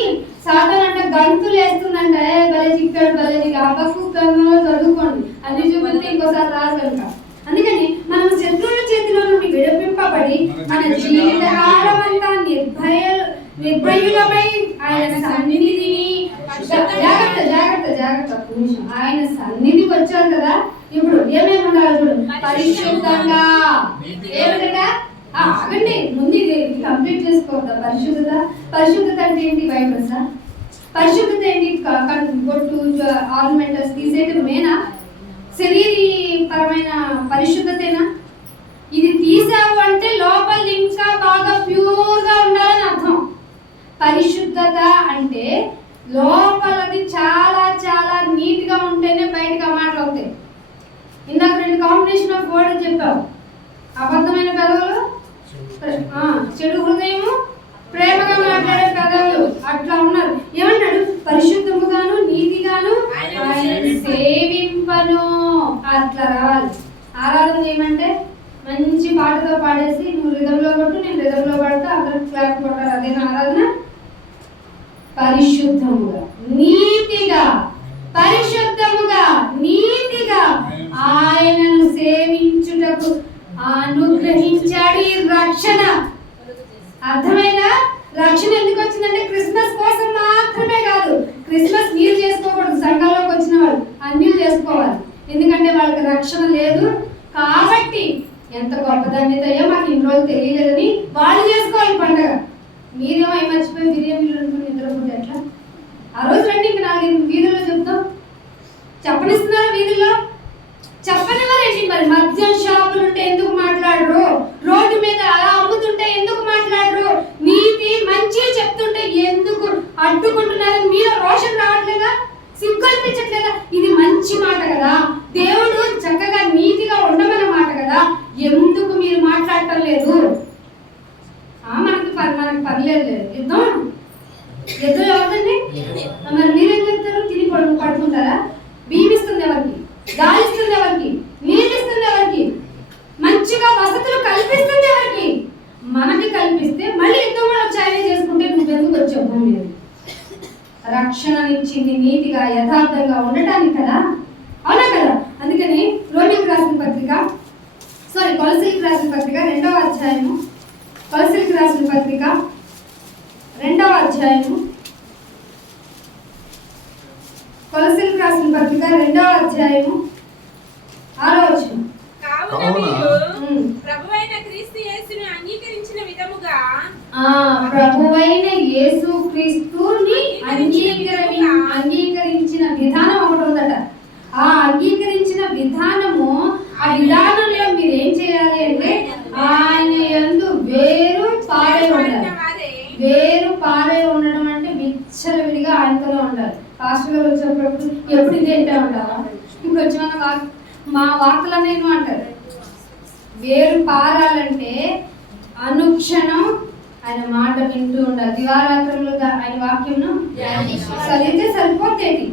సాతాను అంటే గంతులు వేస్తుందంట. భలే చిక్కాడు, భలే అబ్బకు గ్రంథంలో చదువుకోండి, అన్ని చూపిస్తే ఇంకోసారి రాదు కనుక. అందుకని మనం శత్రువుల చేతిలో నుండి విడిపింపబడి మన జీవిత కాలమంతా నిర్భయులమై ఆయన సన్నిధిని జాగ్రత్త ఆయన సన్నిధికి వచ్చారు కదా. ఇప్పుడు ఏమేమి ఉండాలి చూడు? పరిశుద్ధంగా. ఏమిటా? ఆగండి, ముందు ఇది కంప్లీట్ చేసుకోవద్దా? పరిశుద్ధత అంటే ఏంటి? బైబిల్సా? పరిశుద్ధత ఏంటి? బొట్టు ఆర్నమెంటల్స్ తీసేయడం మేనా? శరీరపరమైన పరిశుద్ధతేనా? ఇది తీసావు అంటే లోపల ఇంకా బాగా ప్యూర్ గా ఉండాలని అర్థం. పరిశుద్ధత అంటే లోపలది చాలా చాలా నీట్ గా ఉంటేనే బయటకు ఆ మాటలు అవుతాయి. ఇందాక 2 కాంబినేషన్ ఆఫ్ వర్డ్ చెప్పావు. అబద్ధమైన పెదవులు, చెడు హృదయము, ప్రేమగా మాట్లాడే పెదవులు, అట్లా ఉన్నారు. ఏమన్నాడు? పరిశుద్ధముగాను నీతిగాను ఆయన సేవింపను. అట్లా రావాలి. ఆరాధన చేయమంటే మంచి పాటతో పాడేసి నువ్వు రిధంలో కొట్టు, నేను రిధంలో పడతా, అందరూ క్లాప్ కొట్టారు. అదేనా ఆరాధన? పరిశుద్ధముగా నీతిగా, పరిశుద్ధముగా నీతిగా ఆయనను సేవించుటకు అనుగ్రహించాడు ఈ రక్షణ. అర్థమైందా? రక్షణ ఎందుకు వచ్చిందంటే క్రిస్మస్ కోసం మాత్రమే కాదు. క్రిస్మస్ మీరు చేసుకోకూడదు, సంఘంలోకి వచ్చిన వాళ్ళు అన్నీ చేసుకోవాలి. ఎందుకంటే వాళ్ళకి రక్షణ లేదు కాబట్టి. ఎంత గొప్ప ధన్యతయో మాకు ఇన్ని రోజులు తెలియలేదని వాళ్ళు చేసుకోవాలి పండుగ. మీరేమో అవి మర్చిపోయి బిర్యానీలు అనుకుని నిద్రపోతే ఎట్లా? ఆ రోజు రండి, ఇంకా 4 వీధుల్లో చెప్తాం. చెప్పనిస్తున్నారు వీధుల్లో? చెప్పనివ్వరండి. మరి మద్యం షాపులు ఉంటే ఎందుకు మాట్లాడరు? రోడ్డు మీద అలా అమ్ముతుంటే ఎందుకు మాట్లాడరు? నీతి మంచి చెప్తుంటే ఎందుకు అడ్డుకుంటున్నారు? మీరు రోషన్ రావట్లేదా? సిగ్గు అనిపించట్లేదా? ఇది మంచి మాట కదా, దేవుడు చక్కగా నీతిగా ఉండమన్న మాట కదా, ఎందుకు మీరు మాట్లాడటం లేదు? మనకి పర్లేదు. యుద్ధం ఎవరిదండి? మరి మీరేం చెప్తారు? తిని పడుకుంటారా? బీమిస్తుంది ఎవరికి? గాలిస్తుంది ఎవరికి? నీళ్ళిస్తుంది ఎవరికి? మంచిగా వసతులు కల్పిస్తుంది ఎవరికి? మనకి కల్పిస్తే మళ్ళీ యుద్ధం కూడా వచ్చాయనే చేసుకుంటే నువ్వెందుకు వచ్చావు భూమి మీద? రక్షణనిచ్చింది నీతిగా యథార్థంగా ఉండటానికి కదా, అవునా కదా? అందుకని కొలసీలకు రాసిన పత్రిక 2వ అధ్యాయము, కొలసీలకు రాసిన పత్రిక 2వ అధ్యాయము, కొలసీలకు రాసిన పత్రిక 2వ అధ్యాయము 6వ వచనం. ప్రభువైన క్రీస్తు యేసుని అంగీకరించిన విధముగా, ప్రభువైన యేసు క్రీస్తుని అంగీకరించిన అంటారు. పాస్టర్ గారు వచ్చినప్పుడు ఎప్పుడు ఇదే వింటా ఉంటావా, ఇప్పుడు వచ్చిన మా వార్తలు అనేది అంటారు. వేరు పారాలంటే అనుక్షణం ఆయన మాట వింటూ ఉండాలి. దివారాత్రులుగా ఆయన వాక్యంను చదివితే సరిపోతేటి,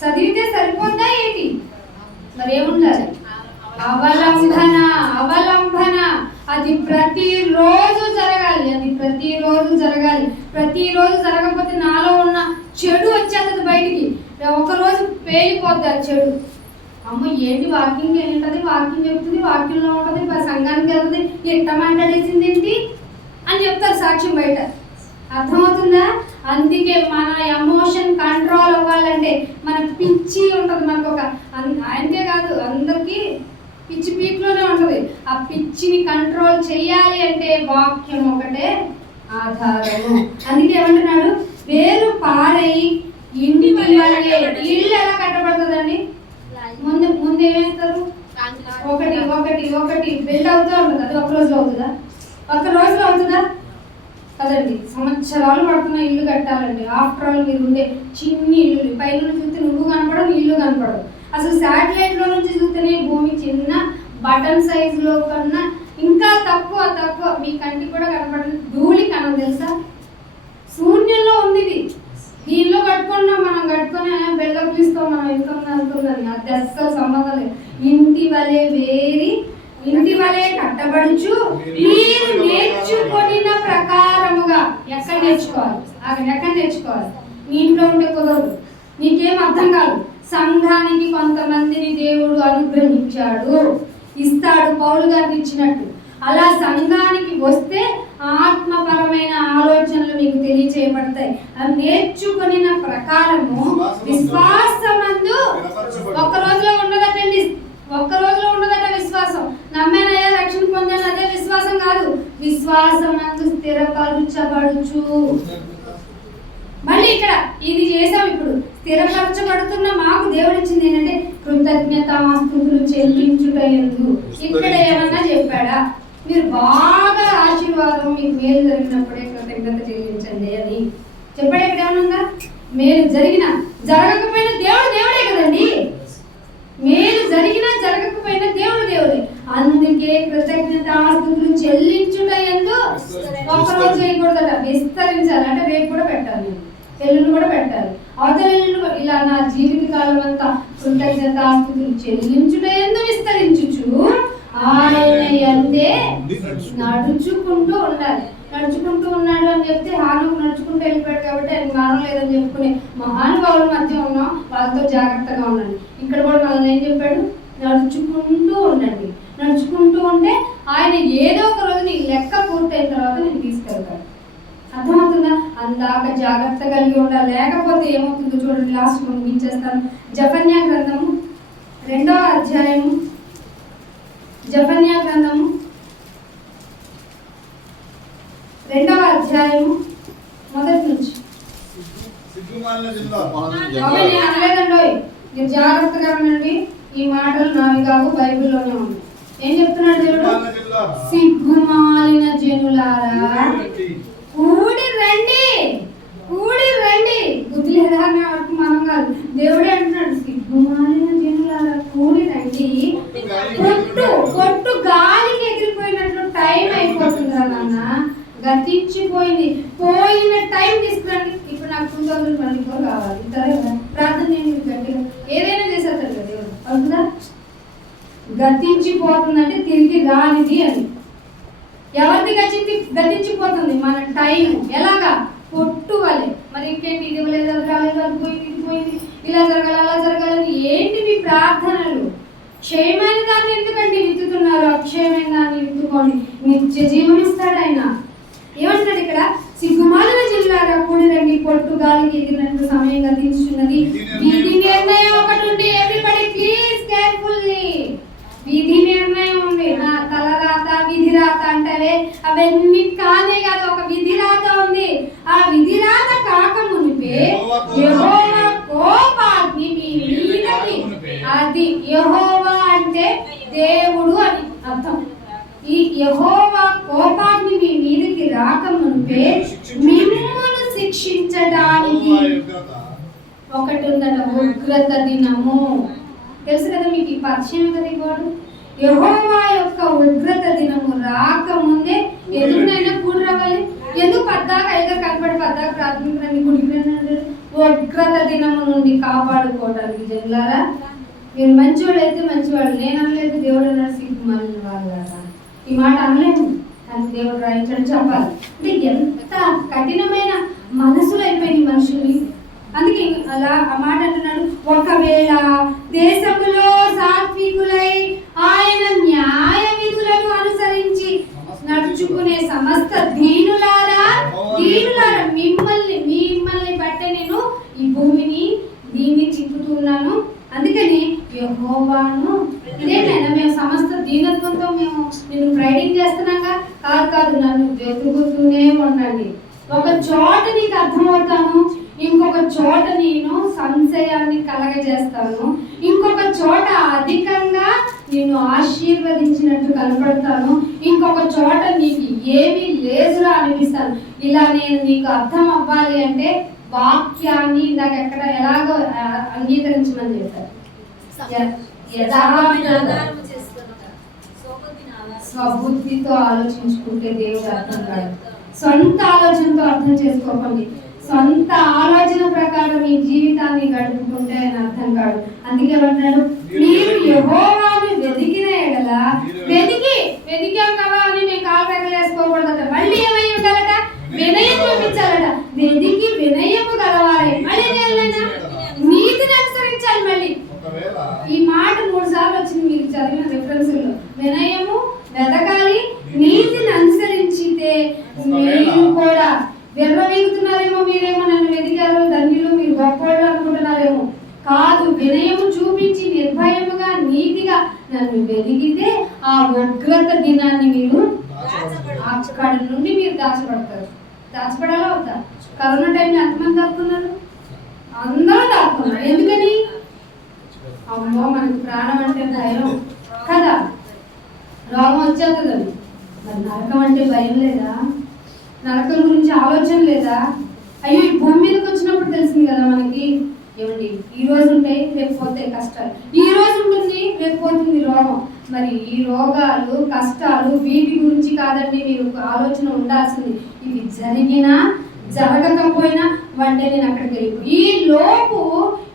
చదివితే సరిపోతా ఏంటి, మరి ఏముండాలి? అవలంబన. అవలంబన అది ప్రతిరోజు జరగాలి. అది ప్రతిరోజు జరగాలి. ప్రతిరోజు జరగకపోతే నాలో ఉన్న చెడు వచ్చేస్తుంది బయటికి. ఒకరోజు పేలిపోద్ది ఆ చెడు. అమ్మ ఏంటి వాకింగ్ ఏంటది, వాకింగ్ చెప్తుంది, వాక్యంలో ఉంటుంది, సంఘానికి వెళ్తుంది, ఎట్ట మాట్లాడేసింది ఏంటి అని చెప్తారు సాక్ష్యం బయట. అర్థమవుతుందా? అందుకే మన ఎమోషన్ కంట్రోల్ అవ్వాలంటే మన పిచ్చి ఉంటుంది. మనకు ఒక అంతేకాదు అందరికీ పిచ్చి పీక్లోనే ఉంటుంది. ఆ పిచ్చిని కంట్రోల్ చేయాలి అంటే వాక్యం ఒకటే ఆధారము. అందుకే ఏమంటున్నాడు? వేరు పారై ఇంటి ఇల్లు ఎలా కట్టబడుతుందండి? ముందు ఏమేస్తారు? ఒకటి ఒకటి ఒకటి బిల్డ్ అవుతూ ఉంటుంది. అది ఒక రోజులో అవుతుందా? ఒక రోజులో అవుతుందా? కదండి. సంవత్సరాలు పడుతున్న ఇల్లు కట్టాలండి. ఆఫ్టర్ ఆల్ మీరు ఉండే చిన్ని ఇల్లు పైన చూస్తే నువ్వు కనపడవు, ఇల్లు కనపడవు. అసలు శాటిలైట్ లో నుంచి చూస్తేనే భూమి చిన్న బటన్ సైజ్ లో కన్నా ఇంకా తక్కువ మీ కంటికి కూడా కనపడదు. ధూళి కనం తెలుసా? శూన్యంలో ఉంది ఇది. దీనిలో కట్టుకున్నాం మనం, కట్టుకొని బిల్డప్ తీస్తాం మనం, ఎంత అనుకున్నది అది అస్సలు సంబంధం లేదు. ఇంటి వలె వేరి ఇంటి వలె కట్టబడుచు మీరు నేర్చుకొనిన ప్రకారముగా. ఎక్కడ నేర్చుకోవాలి? ఎక్కడ నేర్చుకోవాలి? మీ ఇంట్లో ఉంటే కుదరదు, నీకేం అర్థం కాదు. సంఘానికి కొంతమందిని దేవుడు అనుగ్రహించాడు, ఇస్తాడు, పౌలు గారికి ఇచ్చినట్టు. అలా సంఘానికి వస్తే ఆత్మపరమైన ఆలోచనలు మీకు తెలియచేయబడతాయి. అది నేర్చుకొనిన ప్రకారము విశ్వాసమందు ఒక్క రోజులో ఉండదటండి. ఒక్క రోజులో ఉండదట విశ్వాసం. నమ్మానయ్యా రక్షణ పొందాను అదే విశ్వాసం కాదు. విశ్వాసమందు స్థిరపరచబడుచు. మళ్ళీ ఇక్కడ ఇది చేసాం. ఇప్పుడు స్థిరపరచబడుతున్న మాకు దేవుడు ఇచ్చింది ఏంటంటే కృతజ్ఞతాస్తుతులు చెల్లించుటయందు. ఇక్కడ ఏమన్నా చెప్పాడా? మీరు బాగా ఆశీర్వాదం మీకు మేలు జరిగినప్పుడే కృతజ్ఞత చెల్లించండి అని చెప్పాడు. ఇక్కడ ఏమన్నా మేలు జరగకపోయినా దేవుడే కదండి. మేలు జరిగినా జరగకపోయినా దేవుడే. అందుకే కృతజ్ఞతాస్తుతులు చెల్లించుటయందు ఒక్కరోజు చేయకూడదట, విస్తరించాలి. అంటే రేపు కూడా పెట్టాలి, ఎల్లుండి కూడా పెట్టాలి, అవతల ఎల్లుండి. ఇలా నా జీవిత కాలం అంతా కృతజ్ఞతాస్తుతులు చెల్లించుటయందు విస్తరించుచు ఆయన యందే నడుచుకుంటూ ఉండాలి. నడుచుకుంటూ ఉన్నాడు అని చెప్తే హాను నడుచుకుంటూ వెళ్ళిపోయాడు కాబట్టి ఆయనకు మరణం లేదని చెప్పుకునే మహానుభావుల మధ్య ఉన్నాం, వాళ్ళతో జాగ్రత్తగా ఉండండి. ఇక్కడ కూడా మనల్ని ఏం చెప్పాడు? నడుచుకుంటూ ఉండండి. నడుచుకుంటూ ఉంటే ఆయన ఏదో ఒక రోజు నీ లెక్క పూర్తయిన తర్వాత నేను తీసుకెళ్తాడు. అర్థమవుతుందా? అందాక జాగ్రత్త కలిగి ఉండాలి. లేకపోతే ఏమవుతుందో చూడండి. లాస్ట్ ముగించేస్తాను. జఫన్యా గ్రంథము 2వ అధ్యాయము. జఫన్యా గ్రంథము 2వ అధ్యాయము మొదటి నుంచి. అనలేదండి, మీరు జాగ్రత్తగా ఉండండి. ఈ మాటలు నావి కావు, బైబిల్లోనే ఉన్నాయి. ఏం చెప్తున్నాడు దేవుడు? సిగ్గుమాలిన జనులారా కూడి రండి, కూడి రండి. బుద్ధి లేదా వరకు మనం కాదు, దేవుడే అంటున్నాడు. సిగ్గుమాలిన జనులారా కూడి రండి. పొట్టు గాలికి ఎగిరిపోయినట్లు టైం అయిపోతుందా నాన్న? గతించిపోయింది. పోయిన టైం తీసుకురండి. ఇప్పుడు నాకు 2024 కావాలి, సరే కదా? ప్రార్థన చేయండి గట్టిగా. ఏదైనా చేసేస్తారు కదా దేవుడు. అవుతుందా? గతించిపోతుందంటే తిరిగి రానిది అని. ఎవరిది గతించిపోతుంది? మన టైం. ఎలాగా? పొట్టు వలె. మరి ఇంకేంటి? ఇది పోయింది, ఇలా జరగాలి, అలా జరగాలని ఏంటి మీ ప్రార్థనలు? క్షయమైన దాన్ని ఎందుకండి విత్తుతున్నారు? అక్షయమైన దాన్ని విత్తుకోండి, నిత్య జీవం ఇస్తాడు ఆయన. ఏమంటాడు ఇక్కడ? సిగ్గుమాలిన జిల్లాగా కూడి రండి, పొట్టు గాలికి ఎగిరినట్టు సమయం గతించున్నది. విధి నిర్ణయం ఒకటి ఉంది. Everybody please carefully. విధి నిర్ణయం ఉంది. నా తలరాత విధి రాత అంటారే, అవన్నీ కానే కాదు. ఒక విధి రాత ఉంది. ఆ విధి రాత కాక మునిపే యెహోవా కోపాగ్ని మీ మీదకి. అది యెహోవా అంటే దేవుడు అని అర్థం. ఈ యెహోవా కోపాగ్ని మీ మీదకి రాక మునిపే మిమ్మును శిక్షించడానికి ఒకటి ఉందట, ఉగ్రత దినము. తెలుసు కదా మీకు, ఈ పరిచయం కదా ఈ వాడు. యెహోవా యొక్క ఉగ్రత దినము రాకముందే ఎందుకునైనా కూడి రావాలి. ఎందుకు పద్దాక ఐదో కనపడి పద్దాక ప్రాథమిక గుడికి ఉగ్రత దినము నుండి కాపాడుకోవడానికి. జనులారా, మీరు మంచివాడు అయితే మంచివాడు, నేను అనలేదు దేవుడు అన్నాడు సిగ్గుమాలిన వాళ్ళు కదా. ఈ మాట అనలేము, కానీ దేవుడు రాయించడం చెప్పాలి. అంటే ఎంత కఠినమైన మనసులు అయిపోయింది మనుషుల్ని. అందుకే అలా ఆ మాట అంటున్నాడు, ఒకవేళ దేశములో సాత్వికులై ఆయన న్యాయ విధులను అనుసరించి నడుచుకునే సమస్త దీనులారా మిమ్మల్ని బట్టే నేను ఈ భూమిని దీన్ని చిక్కుతున్నాను. అందుకని యెహోవాను ఇదేమైనా మేము సమస్త దీనత్వంతో మేము నిన్ను ప్రైడింగ్ చేస్తున్నాగా, కాదు నన్ను వెతుకుతూనే ఉండండి. ఒక చోట నీకు అర్థమవుతాను, ఇంకొక చోట నేను సంశయాన్ని కలగజేస్తాను, ఇంకొక చోట అధికంగా నేను ఆశీర్వదించినట్టు కనపడతాను, ఇంకొక చోట నీకు ఏమీ లేదురా అనిపిస్తాను. ఇలా నేను నీకు అర్థం అవ్వాలి అంటే వాక్యాన్ని ఇందాక ఎక్కడ ఎలాగో అంగీకరించమని చెప్పారు. స్వబుద్ధితో ఆలోచించుకుంటే దేవుడు అర్థం కాదు. సొంత ఆలోచనతో అర్థం చేసుకోకండి. సొంత ఆలోచన ప్రకారం మీ జీవితాన్ని గడుపుకుంటే ఆయన అర్థం కాదు. అందుకే అంటున్నాడు, మీరు యెహోవాను వెతికిన ఎడల వెతికాం కదా అని నేను కాలు వేసుకోకూడదట. మళ్ళీ ఏమై ఉండాలట? వినయం చూపించాలట. వెతికి వినయము గలవారే. మళ్ళీ నీతిని అనుసరించాలి. మళ్ళీ ఈ మాట 3 సార్లు వచ్చింది మీరు చదివిన రిఫరెన్స్ లో. వినయము, వెతకాలి, నీతిని అనుసరించితే మీరు కూడా విర్రవీగుతున్నారేమో. మీరేమో నన్ను వెతికారు ధన్యులు, మీరు గొప్పవాళ్ళు అనుకుంటున్నారేమో. కాదు, వినయము చూపించి నిర్భయముగా నీతిగా నన్ను వెతికితే ఆ ఉగ్రత దినాన్ని మీరు అక్కడి నుండి మీరు దాచబడతారు. దాచబడాలా అవుతా? కరోనా టైంలో ఎంతమంది దాక్కున్నారు? అందరూ దాక్కున్నారు. ఎందుకని? అమ్మో మనకు ప్రాణం అంటే భయం కదా, రోగం వచ్చేస్తుందని. మరి నరకం అంటే భయం లేదా? నరకం గురించి ఆలోచన లేదా? అయ్యో, ఈ భూమి మీదకి వచ్చినప్పుడు తెలిసింది కదా మనకి, ఏమండి ఈ రోజు ఉంటాయి రేపు పోతాయి కష్టాలు, ఈ రోజు ఉంటుంది రేపు పోతుంది రోగం. మరి ఈ రోగాలు కష్టాలు వీటి గురించి కాదండి మీరు ఆలోచన ఉండాల్సింది. ఇవి జరిగినా జరగకపోయినా అంటే నేను అక్కడికి వెళ్ళిపో.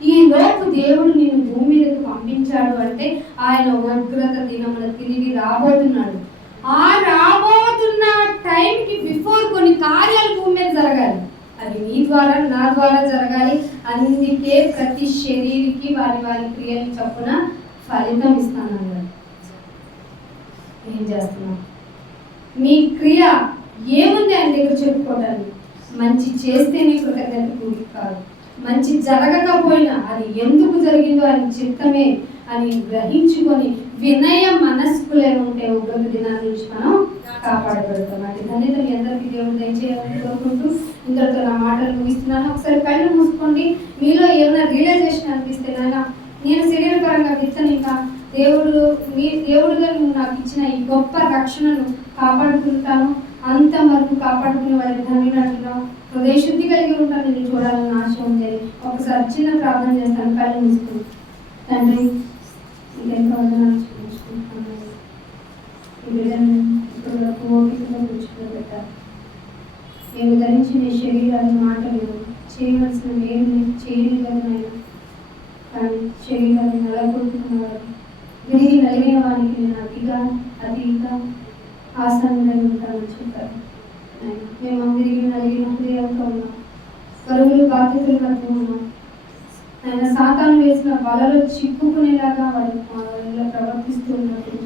ఈ లోపు దేవుడు నేను భూమి మీదకి పంపించాడు అంటే ఆయన ఉగ్రత దినమున తిరిగి రాబోతున్నాడు. ఆ రాబోతున్న టైంకి బిఫోర్ కొన్ని కార్యాలు భూమి మీద జరగాలి. అది నీ ద్వారా నా ద్వారా జరగాలి. అందుకే ప్రతి శరీరికి వారి క్రియలు చొప్పున ఫలితం ఇస్తానన్నాడు. ఏం చేస్తున్నాం? మీ క్రియ ఏముంది ఆయన దగ్గర చెప్పుకోవడానికి? మంచి చేస్తేనే కృతజ్ఞత కూడి కాదు, మంచి జరగకపోయినా అది ఎందుకు జరిగిందో ఆయన చిత్తమే అని గ్రహించుకొని వినయ మనస్కులే ఉంటే ఉగ్రత దినాల నుంచి మనం కాపాడబడతాం. అంటే ధన్యత మీ అందరికీ దేవుడు దయచేయాలని కోరుకుంటూ ఇంతటితో నా మాటలు ముగిస్తున్నాను. ఒకసారి కళ్ళు మూసుకోండి. మీలో ఏమైనా రియలైజేషన్ అనిపిస్తే నాయన నేను శరీరపరంగా విత్తను, ఇంకా దేవుడుగా నువ్వు నాకు ఇచ్చిన ఈ గొప్ప రక్షణను కాపాడుకుంటాను, అంతవరకు కాపాడుకునే వారికి ధన్యునట్లుగా హృదయ శుద్ధి కలిగి ఉంటాను, నేను చూడాలని ఆశ ఉంది. ఒకసారి చిన్న ప్రార్థన చేస్తాను. కళ్ళు మూసుకుని తండ్రి ఇంకెంత వందనాలు చూపించుకుంటున్నాను. ఈ బిడ్డను ఇప్పుడు ఓపికగా కూర్చోబెట్టారు. నేను ధరించిన శరీరాన్ని మాటలు చేయవలసిన నేను చేయను కదా నాయన, కానీ శరీరాన్ని నలగొట్టుకున్న వారికి విరిగి నలిగిన వారికి నేను అతిగా ఆసనంగా ఉంటానని చెప్పారు. మేము విరిగి నలిగిన హృదయాలతో ఉన్నాం, పరుగులు బాధ్యతలు కడుతూ ఉన్నాం. ఆయన సాతాను వేసిన వలలో చిక్కుకునేలాగా వాళ్ళ ప్రవర్తిస్తూ ఉన్నప్పుడు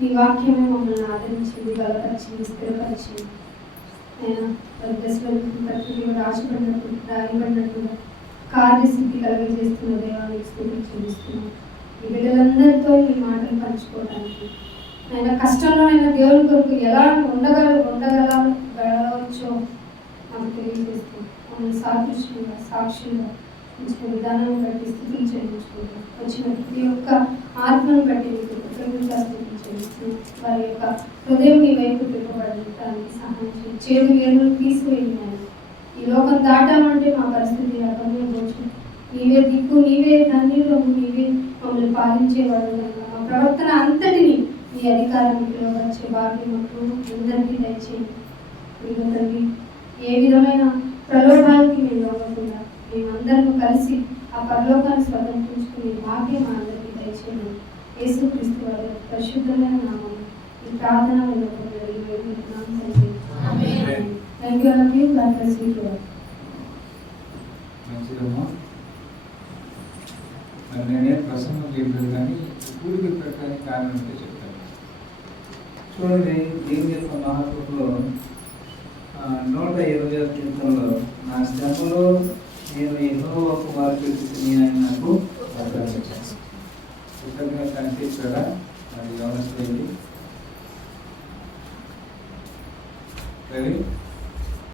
నీ వాక్యమే మమ్మల్ని ఆదరించింది, బలపరిచింది, స్థిరపరిచింది. ఆయన ప్రతిలో రాయబడినట్టుగా కార్యసిద్ధి కలుగజేస్తున్న దేవానికి స్తుతులు చెల్లిస్తున్నాం. ఈ బిడ్డలందరితో ఈ మాటలు పంచుకోవడానికి ఆయన కష్టంలోనైనా దేవుని కొరకు ఎలా ఉండగలవచ్చో మాకు తెలియజేస్తూ మమ్మల్ని సాక్షులుగా ఇచ్చిన విధానాన్ని బట్టి స్థితులు చెల్లించుకుంటాం. వచ్చిన ప్రతి ఒక్క ఆత్మను బట్టి స్థితులు చెల్లిస్తున్నాం. వారి యొక్క హృదయం నీ వైపు తిప్పబడడానికి సహాయం చేయండి. చేదు వేరును తీసివేయండి. ఈ లోకం దాటామంటే మా పరిస్థితి రకంగా నీవే ధన్యులము, నీవే మమ్మల్ని పాలించేవాడు కనుక మా ప్రవర్తన అంతటిని నీ అధికారంలో వచ్చే భాగ్యం మాకు అందరికీ దయచేయండి. ఇదిగో తండ్రి, ఏ విధమైన ప్రలోభాలకి మేము లొంగకుండా మేమందరము కలిసి ఆ పరలోకాన్ని స్వతంత్రించుకునే భాగ్యం మా అందరికీ దయచేయండి. యేసుక్రీస్తు వారి పరిశుద్ధమైన నామం ఈ ప్రార్థన వేడుకుంటున్నాం తండ్రి. థ్యాంక్ యూ అండి. God bless you all. మంచిదమ్మా. మరి నేనేం ప్రసంగం చేయలేదు కానీ పూర్వీకుల ప్రకారం కారణం అంటే చెప్తాను. చూడండి, దేవుని యొక్క మహాత్ములో 120వ కీర్తనలో నా శ్రమలో నేను యెహోవా కుమారుడు ఆయన నాకు ప్రసాదించాను. కృతజ్ఞత కనిపించారా? మరి యవనస్తులు